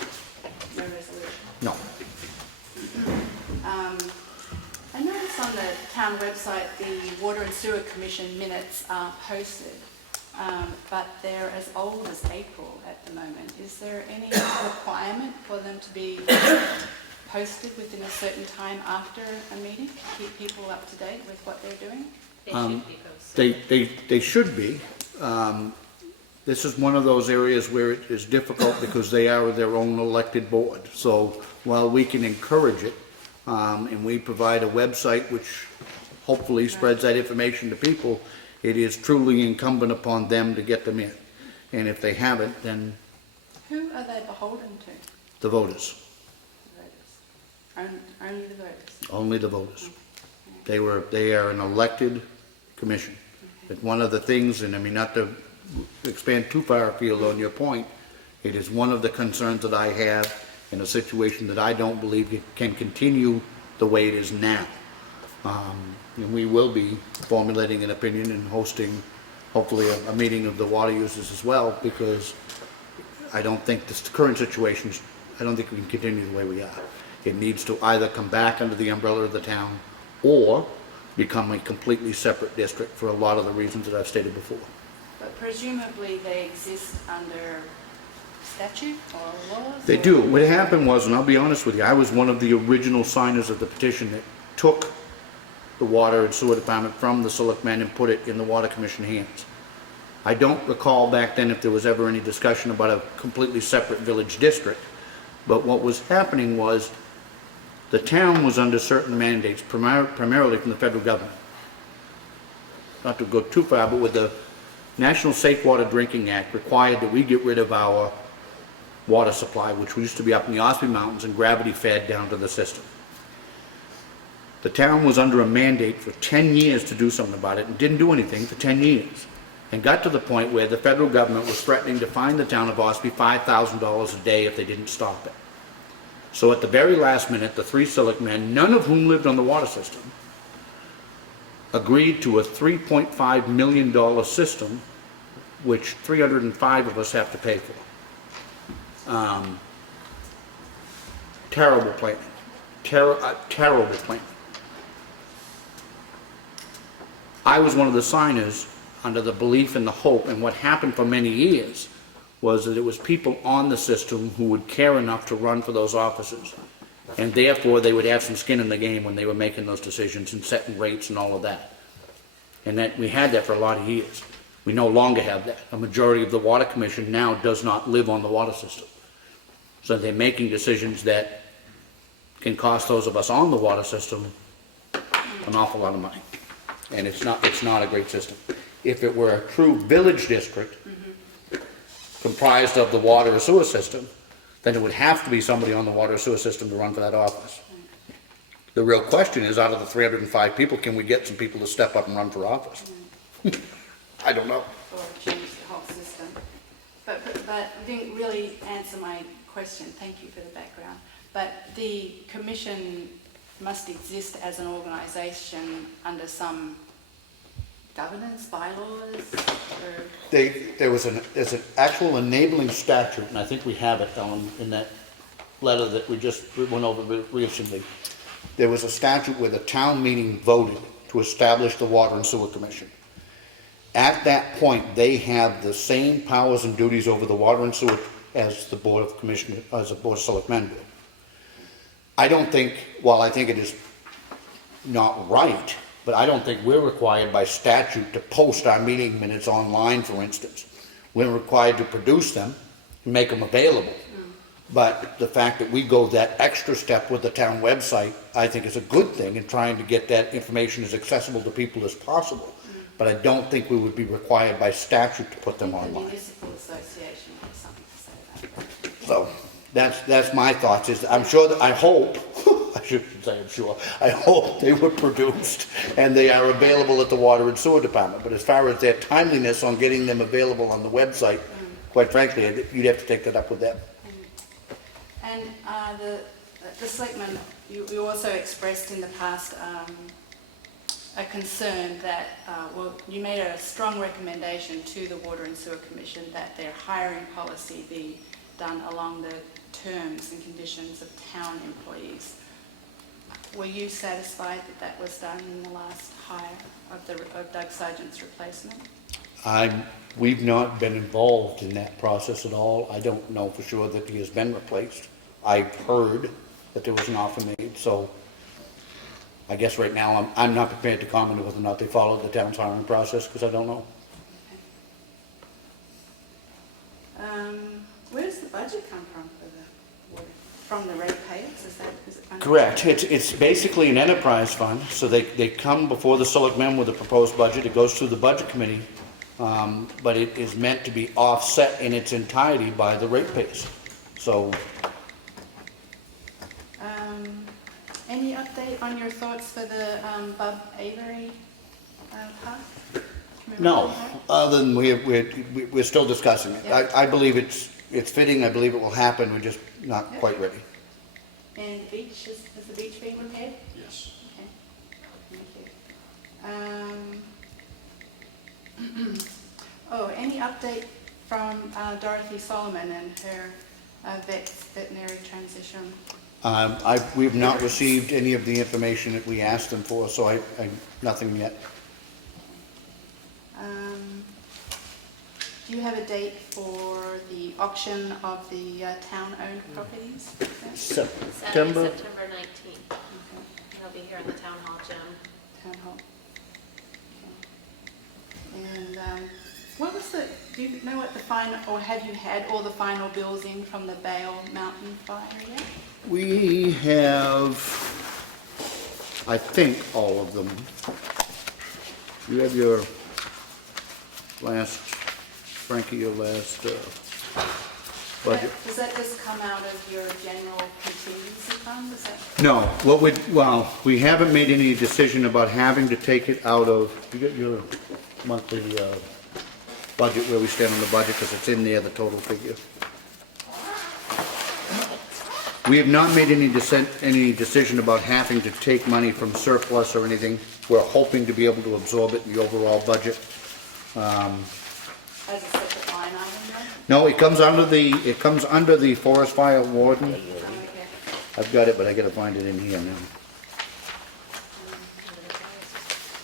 No resolution? No. I noticed on the town website the Water and Sewer Commission minutes are posted, but they're as old as April at the moment. Is there any requirement for them to be posted within a certain time after a meeting to keep people up to date with what they're doing? They should be posted. They should be. This is one of those areas where it is difficult because they are their own elected board. So while we can encourage it, and we provide a website which hopefully spreads that information to people, it is truly incumbent upon them to get them in. And if they haven't, then Who are they beholden to? the voters, The voters? Only the voters? only the voters. They are an elected commission. But one of the things, and I mean, not to expand too far afield on your point, it is one of the concerns that I have in a situation that I don't believe it can continue the way it is now. And we will be formulating an opinion and hosting, hopefully, a meeting of the water users as well, because I don't think this current situation, I don't think we can continue the way we are. It needs to either come back under the umbrella of the town or become a completely separate district for a lot of the reasons that I've stated before. But presumably they exist under statute or laws? They or- do. What happened was, and I'll be honest with you, I was one of the original signers of the petition that took the water and sewer department from the selectmen and put it in the water commission hands. I don't recall back then if there was ever any discussion about a completely separate village district, but what was happening was the town was under certain mandates, primarily from the federal government. Not to go too far, but with the National Safe Water Drinking Act required that we get rid of our water supply, which used to be up in the Ossipee Mountains and gravity fed down to the system. The town was under a mandate for 10 years to do something about it and didn't do anything for 10 years. And got to the point where the federal government was threatening to fine the town of Ossipee $5,000 a day if they didn't stop it. So at the very last minute, the three selectmen, none of whom lived on the water system, agreed to a $3.5 million system, which 305 of us have to pay for. Terrible planning. Terrible planning. I was one of the signers under the belief and the hope, and what happened for many years was that it was people on the system who would care enough to run for those offices. And therefore, they would have some skin in the game when they were making those decisions and setting rates and all of that. And that, we had that for a lot of years. We no longer have that. A majority of the Water Commission now does not live on the water system. So they're making decisions that can cost those of us on the water system an awful lot of money. And it's not a great system. If it were a true village district comprised of the water or sewer system, then it would have to be somebody on the water or sewer system to run for that office. The real question is, out of the 305 people, can we get some people to step up and run for office? I don't know. Or change the whole system. But you didn't really answer my question. Thank you for the background. But the commission must exist as an organisation under some governance, bylaws, or... There's an actual enabling statute, and I think we have it in that letter that we just went over recently. There was a statute where the town meeting voted to establish the Water and Sewer Commission. At that point, they have the same powers and duties over the water and sewer as the Board of Commissioners, as the Board of Selectmen do. I don't think, while I think it is not right, but I don't think we're required by statute to post our meeting minutes online, for instance. We're required to produce them and make them available. But the fact that we go that extra step with the town website, I think is a good thing in trying to get that information as accessible to people as possible. But I don't think we would be required by statute to put them I think the online. Municipal Association has something to say about that. So that's my thoughts. Is I'm sure that, I hope, I shouldn't say I'm sure, I hope they were produced and they are available at the Water and Sewer Department. But as far as their timeliness on getting them available on the website, quite frankly, you'd have to take that up with them. And the selectmen, you also expressed in the past a concern that, well, you made a strong recommendation to the Water and Sewer Commission that their hiring policy be done along the terms and conditions of town employees. Were you satisfied that that was done in the last hire of Doug Sargent's replacement? We've not been involved in that process at all. I don't know for sure that he has been replaced. I've heard that there was an offer made, so I guess right now I'm not prepared to comment whether or not they followed the town's hiring process, because I don't know. Where does the budget come from for the water? From the ratepayers? Is it funded? Correct. It's basically an enterprise fund, so they come before the selectmen with a proposed budget. It goes through the budget committee, but it is meant to be offset in its entirety by the ratepayers. So. Any update on your thoughts for the Bub Avery park? No, other than we're still discussing it. Yeah. I believe it's fitting. I believe it will happen. We're just not quite ready. And the beach, is the beach being repaired? Yes. Okay, thank you. Oh, any update from Dorothy Solomon and her veterinary transition? We've not received any of the information that we asked them for, so I nothing yet. Do you have a date for the auction of the town-owned properties? Saturday, September. September 19th. Okay, It'll be here in the town hall gym. town hall. Okay. And what was do you know what the final, or have you had all the final bills in from the Bale Mountain fire yet? We have, I think, all of them. You have your last, Frankie, your last budget. Does that just come out of your general contingency fund? Is that? No, we haven't made any decision about having to take it out of, you got your monthly budget where we stand on the budget, because it's in there, the total figure. We have not made any decision about having to take money from surplus or anything. We're hoping to be able to absorb it in the overall budget. As a separate line item, No, it comes under the forest fire warden. though? Okay. I've got it, but I gotta find it in here now.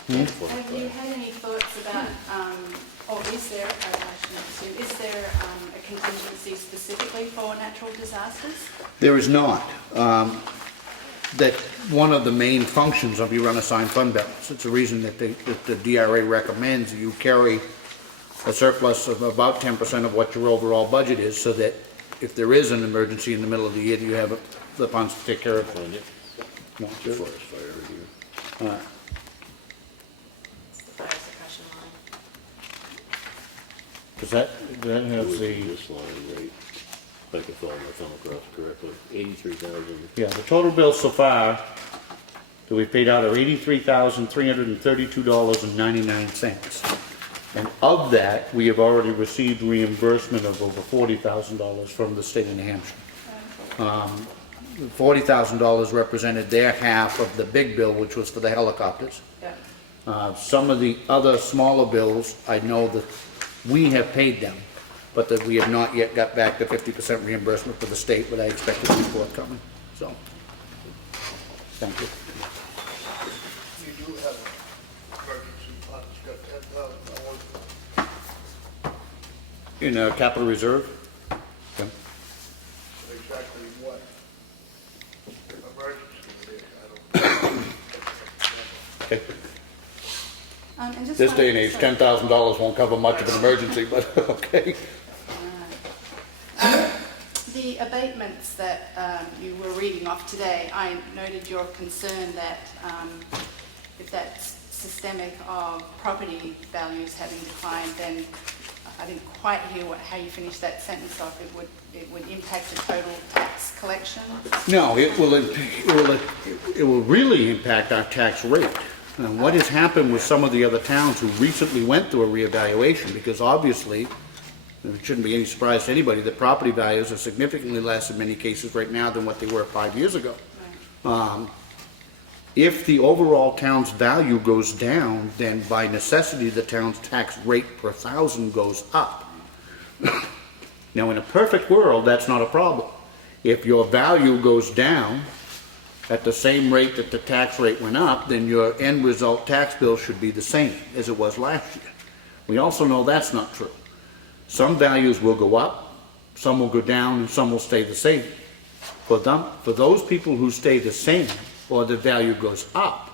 Have you had any thoughts about, or is there, I shouldn't assume, is there a contingency specifically for natural disasters? There is not. That one of the main functions of your unassigned fund balance. It's a reason that the DRA recommends you carry a surplus of about 10% of what your overall budget is, so that if there is an emergency in the middle of the year, you have the funds to take care of it. Find it. No, Forest fire review. all right. It's the fire suppression line. Does that It have was the, this line, right? If I can follow my thumb across correctly, 83,000. yeah, the total bills so far that we've paid out are $83,332.99. And of that, we have already received reimbursement of over $40,000 from the state of New Hampshire. $40,000 represented their half of the big bill, which was for the helicopters. Yeah. Some of the other smaller bills, I know that we have paid them, but that we have not yet got back the 50% reimbursement for the state, but I expect it to be forthcoming, so. Thank you. You do have an emergency fund, it's got $10,000. In capital reserve? Okay. Exactly what emergency it is, I don't. Okay. And just This day and one- age, sorry. $10,000 won't cover much of an emergency, but okay. The abatements that you were reading off today, I noted your concern that if that's systemic of property values having declined, then I didn't quite hear how you finished that sentence off. It would impact the total tax collection. No, it will really impact our tax rate. And what has happened with some of the other towns who recently went through a reevaluation, because obviously, it shouldn't be any surprise to anybody that property values are significantly less in many cases right now than what they were 5 years ago. If the overall town's value goes down, then by necessity, the town's tax rate per thousand goes up. Now, in a perfect world, that's not a problem. If your value goes down at the same rate that the tax rate went up, then your end result tax bill should be the same as it was last year. We also know that's not true. Some values will go up, some will go down, and some will stay the same. For those people who stay the same, or the value goes up,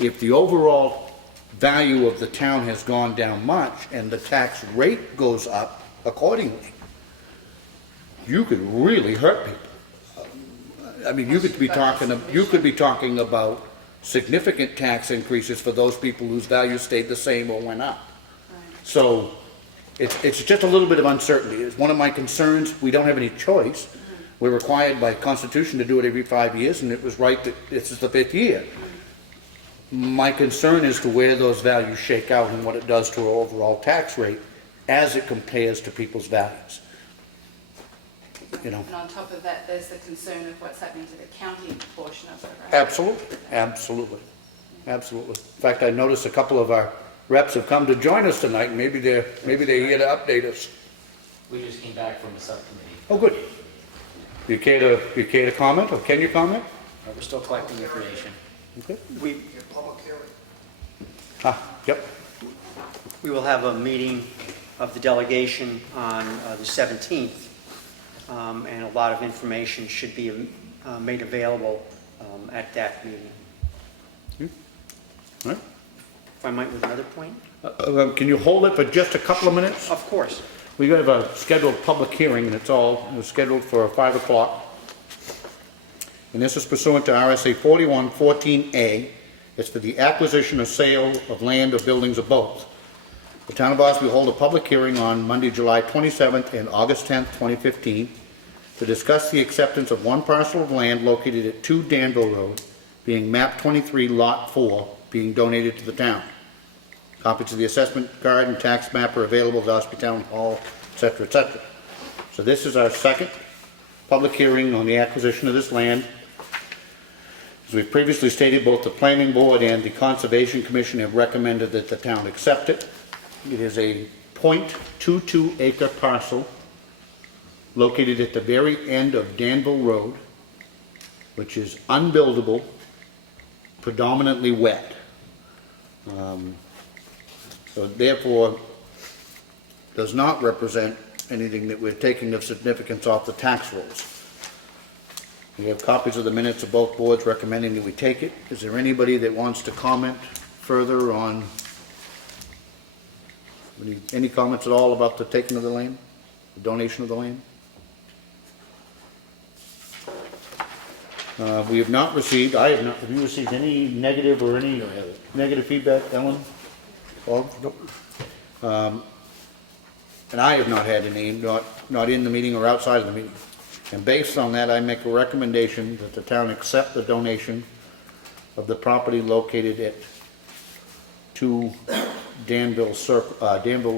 if the overall value of the town has gone down much and the tax rate goes up accordingly, you could really hurt people. I mean, you could be talking about significant tax increases for those people whose values stayed the same or went up. So it's just a little bit of uncertainty. It's one of my concerns. We don't have any choice. We're required by Constitution to do it every 5 years, and it was right that this is the 5th year. My concern is to where those values shake out and what it does to our overall tax rate as it compares to people's values. You know. And on top of that, there's the concern of what's happening to the county portion of it, right? Absolutely, absolutely, absolutely. In fact, I noticed a couple of our reps have come to join us tonight, and maybe they're here to update us. We just came back from the subcommittee. Oh, good. You care to comment, or can you comment? We're still collecting information. Okay. Your public hearing. Yep. We will have a meeting of the delegation on the 17th, and a lot of information should be made available at that meeting. All right. If I might with another point? Can you hold it for just a couple of minutes? Of course. We have a scheduled public hearing, and it's scheduled for 5 o'clock. And this is pursuant to RSA 4114A. It's for the acquisition or sale of land or buildings or both. The Town of Ossipee will hold a public hearing on Monday, July 27th and August 10th, 2015, to discuss the acceptance of one parcel of land located at 2 Danville Road, being map 23, lot 4, being donated to the town. Copies of the assessment card and tax map are available at Ossipee Town Hall, etc., etc. So this is our second public hearing on the acquisition of this land. As we previously stated, both the Planning Board and the Conservation Commission have recommended that the town accept it. It is a .22 acre parcel located at the very end of Danville Road, which is unbuildable, predominantly wet. So therefore, does not represent anything that we're taking of significance off the tax rolls. We have copies of the minutes of both boards recommending that we take it. Is there anybody that wants to comment further on, any comments at all about the taking of the land, the donation of the land? We have not received, I have not, have you received any negative or any negative feedback, Ellen? Bob? Nope. And I have not had any, not in the meeting or outside of the meeting. And based on that, I make a recommendation that the town accept the donation of the property located at 2 Danville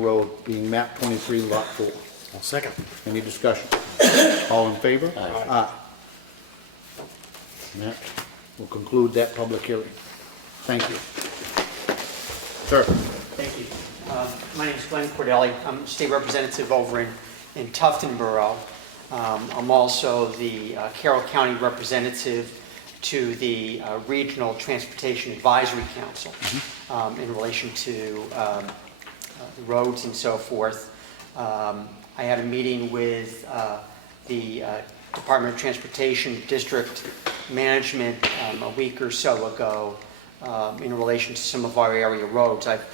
Road, being map 23, lot 4. I'll second. Any discussion? All in favor? Aye. And that will conclude that public hearing. Thank you. Sir. Thank you. My name is Glenn Cordelli. I'm state representative over in Tufton Borough. I'm also the Carroll County representative to the Regional Transportation Advisory Council in relation to the roads and so forth. I had a meeting with the Department of Transportation District Management a week or so ago in relation to some of our area roads. I've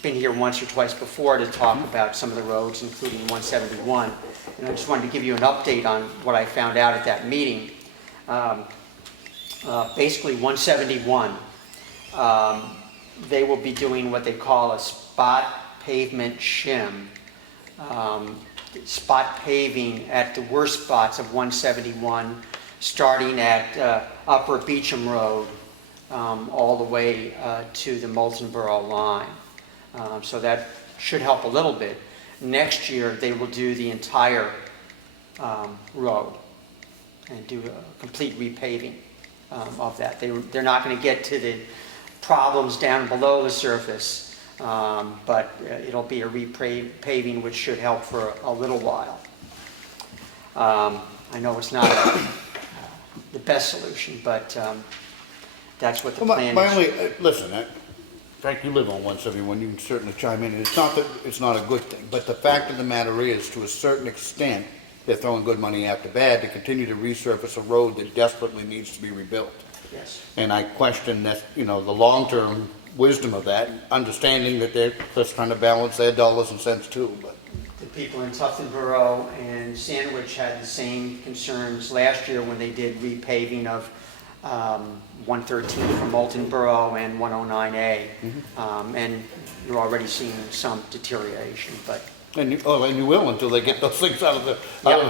been here once or twice before to talk about some of the roads, including 171. And I just wanted to give you an update on what I found out at that meeting. Basically, 171, they will be doing what they call a spot pavement shim. Spot paving at the worst spots of 171, starting at Upper Beecham Road all the way to the Moulton Borough line. So that should help a little bit. Next year, they will do the entire road and do a complete repaving of that. They're not going to get to the problems down below the surface, but it'll be a repaving which should help for a little while. I know it's not the best solution, but that's what the plan My is. only, listen, Frank, you live on 171, you can certainly chime in. It's not that it's not a good thing, but the fact of the matter is, to a certain extent, they're throwing good money after bad to continue to resurface a road that desperately needs to be rebuilt. Yes. And I question that, the long-term wisdom of that, understanding that they're just trying to balance their dollars and cents too, but. The people in Tufton Borough and Sandwich had the same concerns last year when they did repaving of 113 from Moulton Borough and 109A. And you're already seeing some deterioration, but. And you will until they get those things out of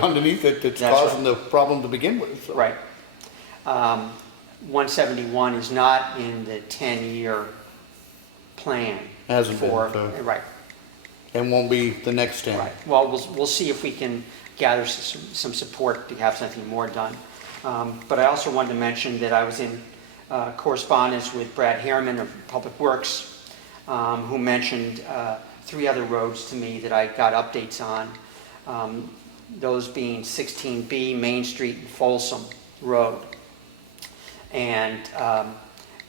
underneath it that's causing the problem to begin with. So. Right. 171 is not in the 10-year plan. Hasn't been, right. And won't be the next 10. Right. Well, we'll see if we can gather some support to have something more done. But I also wanted to mention that I was in correspondence with Brad Harriman of Public Works, who mentioned 3 other roads to me that I got updates on, those being 16B, Main Street, and Folsom Road. And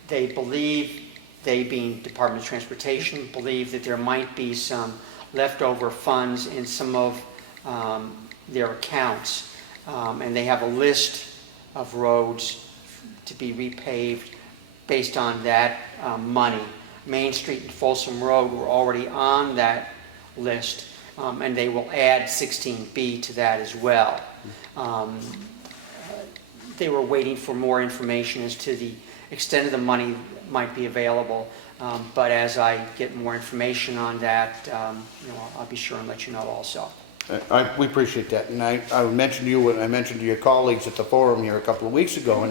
they believe, they being Department of Transportation, believe that there might be some leftover funds in some of their accounts. And they have a list of roads to be repaved based on that money. Main Street and Folsom Road were already on that list, and they will add 16B to that as well. They were waiting for more information as to the extent of the money that might be available, but as I get more information on that, I'll be sure and let you know also. We appreciate that, and I mentioned to you what I mentioned to your colleagues at the forum here a couple of weeks ago,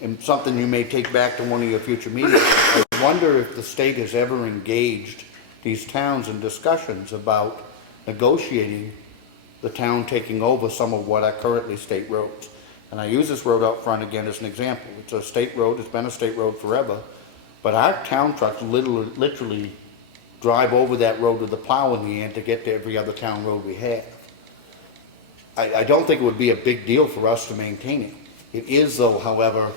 and something you may take back to one of your future meetings. I wonder if the state has ever engaged these towns in discussions about negotiating the town taking over some of what are currently state roads. And I use this road out front again as an example. It's a state road, it's been a state road forever, but our town trucks literally drive over that road with the plow in the end to get to every other town road we have. I don't think it would be a big deal for us to maintain it. It is, though, however,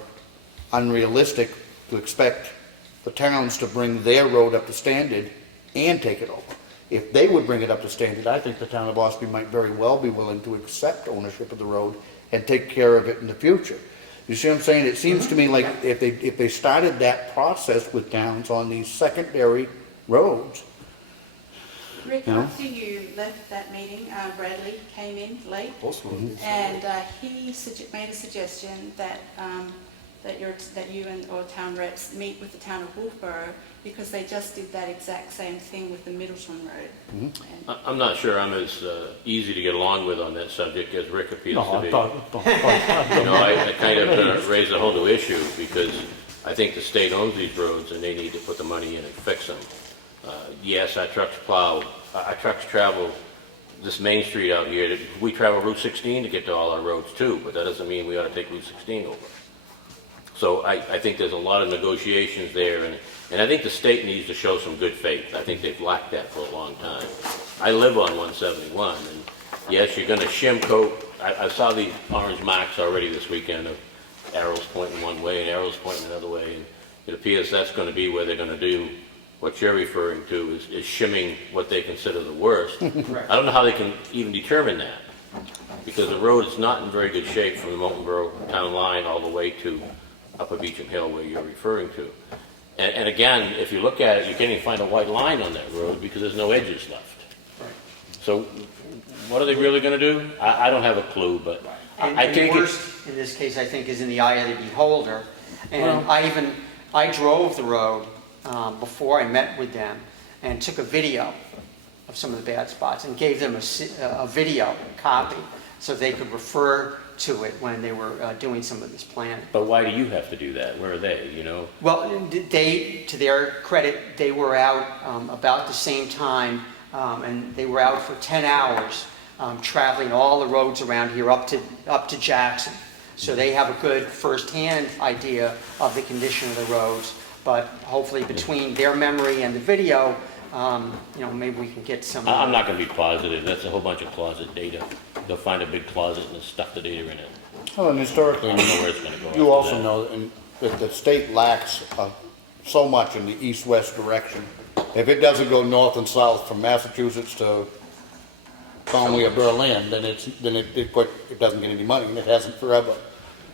unrealistic to expect the towns to bring their road up to standard and take it over. If they would bring it up to standard, I think the town of Ossipee might very well be willing to accept ownership of the road and take care of it in the future. You see what I'm saying? It seems to me like if they started that process with towns on these secondary roads, Rick, You know? after you left that meeting, Bradley came in late, and he made a suggestion that that you and or town reps meet with the town of Wolfboro, because they just did that exact same thing with the Middleton Road. And I'm not sure I'm as easy to get along with on that subject as Rick appears no, to I be. thought, You know, I kind of raise a whole new issue, because I think the state owns these roads and they need to put the money in and fix them. Yes, our trucks travel this main street out here. We travel Route 16 to get to all our roads too, but that doesn't mean we ought to take Route 16 over. So I think there's a lot of negotiations there, and I think the state needs to show some good faith. I think they've lacked that for a long time. I live on 171, and yes, you're gonna shim coat. I saw these orange marks already this weekend of arrows pointing one way and arrows pointing another way, and it appears that's gonna be where they're gonna do what you're referring to is shimming what they consider the worst. I don't know how they can even determine that, because the road is not in very good shape from the Moultonborough town line all the way to Upper Beecham Hill where you're referring to. And again, if you look at it, you can't even find a white line on that road because there's no edges left. So what are they really going to do? I don't have a clue, but And I the take it. worst in this case, I think, is in the eye of the beholder. And I drove the road before I met with them and took a video of some of the bad spots and gave them a video copy so they could refer to it when they were doing some of this planning. But why do you have to do that? Where are they, you know? Well, they, to their credit, they were out about the same time, and they were out for 10 hours traveling all the roads around here up to Jackson. So they have a good first-hand idea of the condition of the roads. But hopefully between their memory and the video, you know, maybe we can get some. I'm not going to be positive. That's a whole bunch of closet data. They'll find a big closet and stuff the data in it. well, and historically, I don't know where it's going to go. you after also that. know that the state lacks so much in the east-west direction. If it doesn't go north and south from Massachusetts to Conway or Berlin, then it doesn't get any money, and it hasn't forever.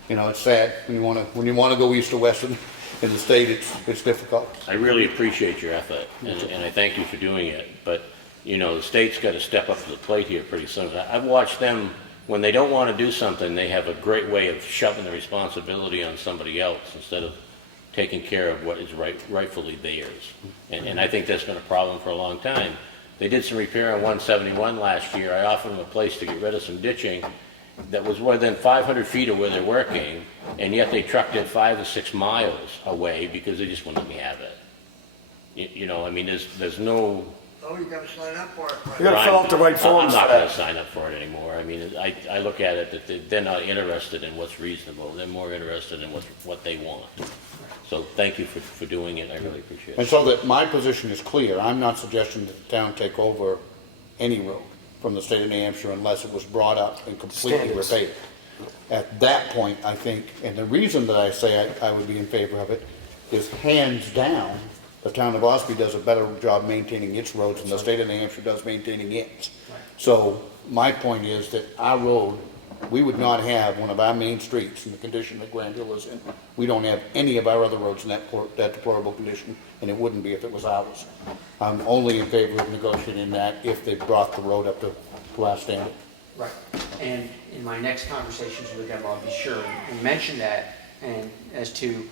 You know, it's sad when you want to go east or west in the state. It's difficult. I really appreciate your effort, and I thank you for doing it, but, you know, the state's got to step up to the plate here pretty soon. I've watched them, when they don't want to do something, they have a great way of shoving the responsibility on somebody else instead of taking care of what is rightfully theirs. And I think that's been a problem for a long time. They did some repair on 171 last year. I offered them a place to get rid of some ditching that was within 500 feet of where they're working, and yet they trucked it 5 to 6 miles away because they just wouldn't let me have it. You know, I mean, there's no. Oh, you gotta sign up for it. You gotta fill out the right forms I'm for not going to that. sign up for it anymore. I mean, I look at it that they're not interested in what's reasonable. They're more interested in what they want. So thank you for doing it. I really appreciate it. And so that my position is clear, I'm not suggesting that the town take over any road from the state of New Hampshire unless it was brought up and completely Standards. repaved. At that point, I think, and the reason that I say I would be in favor of it is hands down, the town of Ossipee does a better job maintaining its roads than the state of New Hampshire does maintaining its. So my point is that our road, we would not have one of our main streets in the condition that Grand Hill is in. We don't have any of our other roads in that deplorable condition, and it wouldn't be if it was ours. I'm only in favor of negotiating that if they brought the road up to our standard. Right. And in my next conversations with them, I'll be sure and mention that, and as to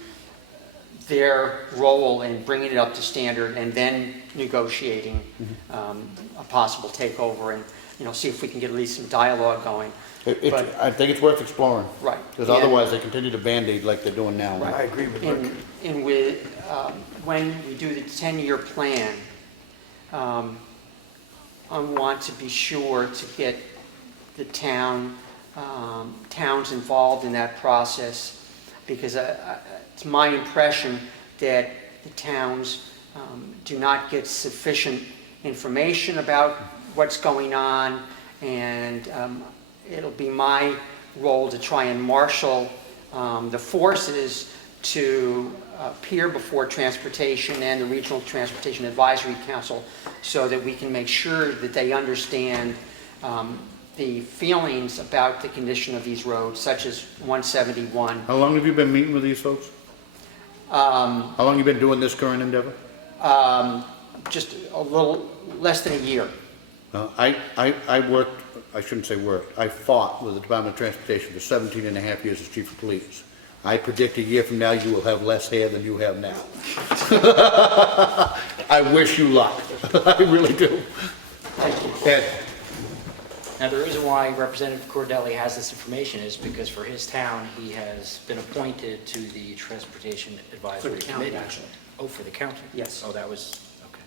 their role in bringing it up to standard and then negotiating a possible takeover, and, you know, see if we can get at least some dialogue going. But- I think it's worth exploring. Right. Because otherwise they continue to Band-Aid like they're doing now. I agree with Rick. And with, when we do the 10-year plan, I want to be sure to get the towns involved in that process, because it's my impression that the towns do not get sufficient information about what's going on, and it'll be my role to try and marshal the forces to appear before Transportation and the Regional Transportation Advisory Council so that we can make sure that they understand the feelings about the condition of these roads, such as 171. How long have you been meeting with these folks? How long have you been doing this current endeavor? Just a little less than a year. I worked, I shouldn't say worked, I fought with the Department of Transportation for 17 and a half years as chief of police. I predict a year from now you will have less hair than you have now. I wish you luck. I really do. Ed? Now, the reason why Representative Cordelli has this information is because for his town, he has been appointed to the Transportation Advisory the county, Committee. actually. Oh, for the county? Yes. Oh, that was, okay.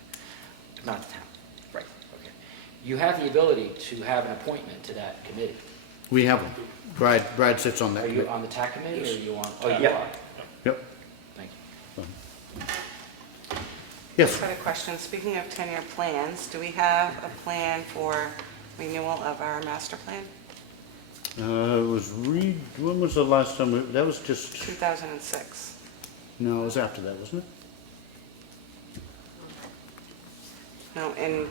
Not the town. Right, okay. You have the ability to have an appointment to that committee. We have them. Brad sits on that Are you committee. on the TAC committee or are you on? Oh, Oh, you yeah. are. Yep. Thank you. Yes. I've got a question. Speaking of 10-year plans, do we have a plan for renewal of our master plan? When was the last time, that was just, 2006. no, it was after that, wasn't it? No, and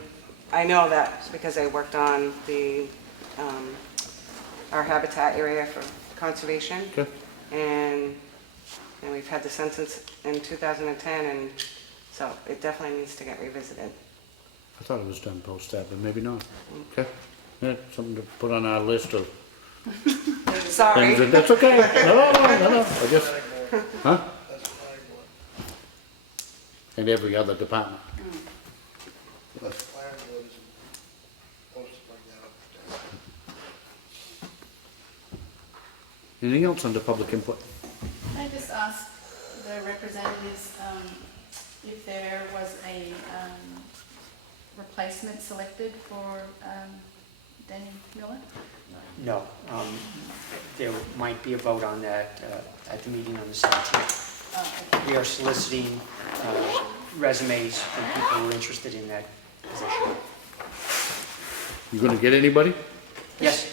I know that because I worked on the, our habitat area for conservation. Okay. And we've had the census in 2010, and so it definitely needs to get revisited. I thought it was done post that, but maybe not. Okay. Yeah, something to put on our list of Sorry. things. That's okay. No. I just, huh? That's planning board. And every other department. That's planning board is supposed to bring that up. Anything else under public input? Can I just ask the representatives if there was a replacement selected for Danny Miller? No. There might be a vote on that at the meeting on the 17th. Oh, okay. We are soliciting resumes from people who are interested in that position. You gonna get anybody? Yes.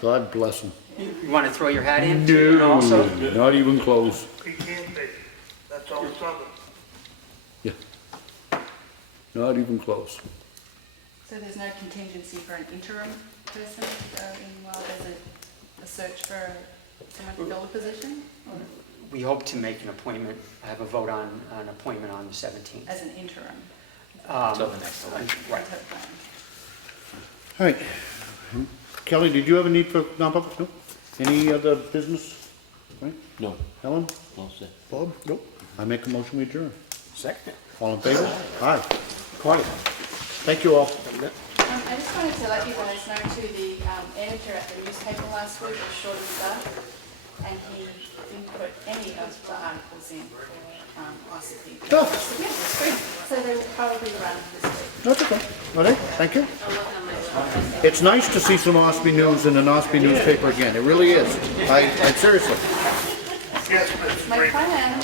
God bless them. You want to throw your hat in too also? Not even close. He can't be, that's all southern. Yeah. Not even close. So there's no contingency for an interim person while there's a search for someone to fill the position? Or We hope to make an appointment, have a vote on an appointment on the 17th. as an interim? Until the next election. Right. All right. Kelly, did you have a need for non-public? No? Any other business? Right? No, Helen? all set. Bob? Nope. I make a motion we adjourn. Second. All in favor? Aye. Quiet. Thank you all. I just wanted to let you guys know too, the editor at the newspaper last week was short of staff, and he didn't put any of the articles in for Ossipee. Oh. So they will probably run this week. That's okay. All right, thank you. I'll look on my website. It's nice to see some Ossipee news in an Ossipee newspaper again. It really is. I seriously. Yes, Mr. My Freeman. plan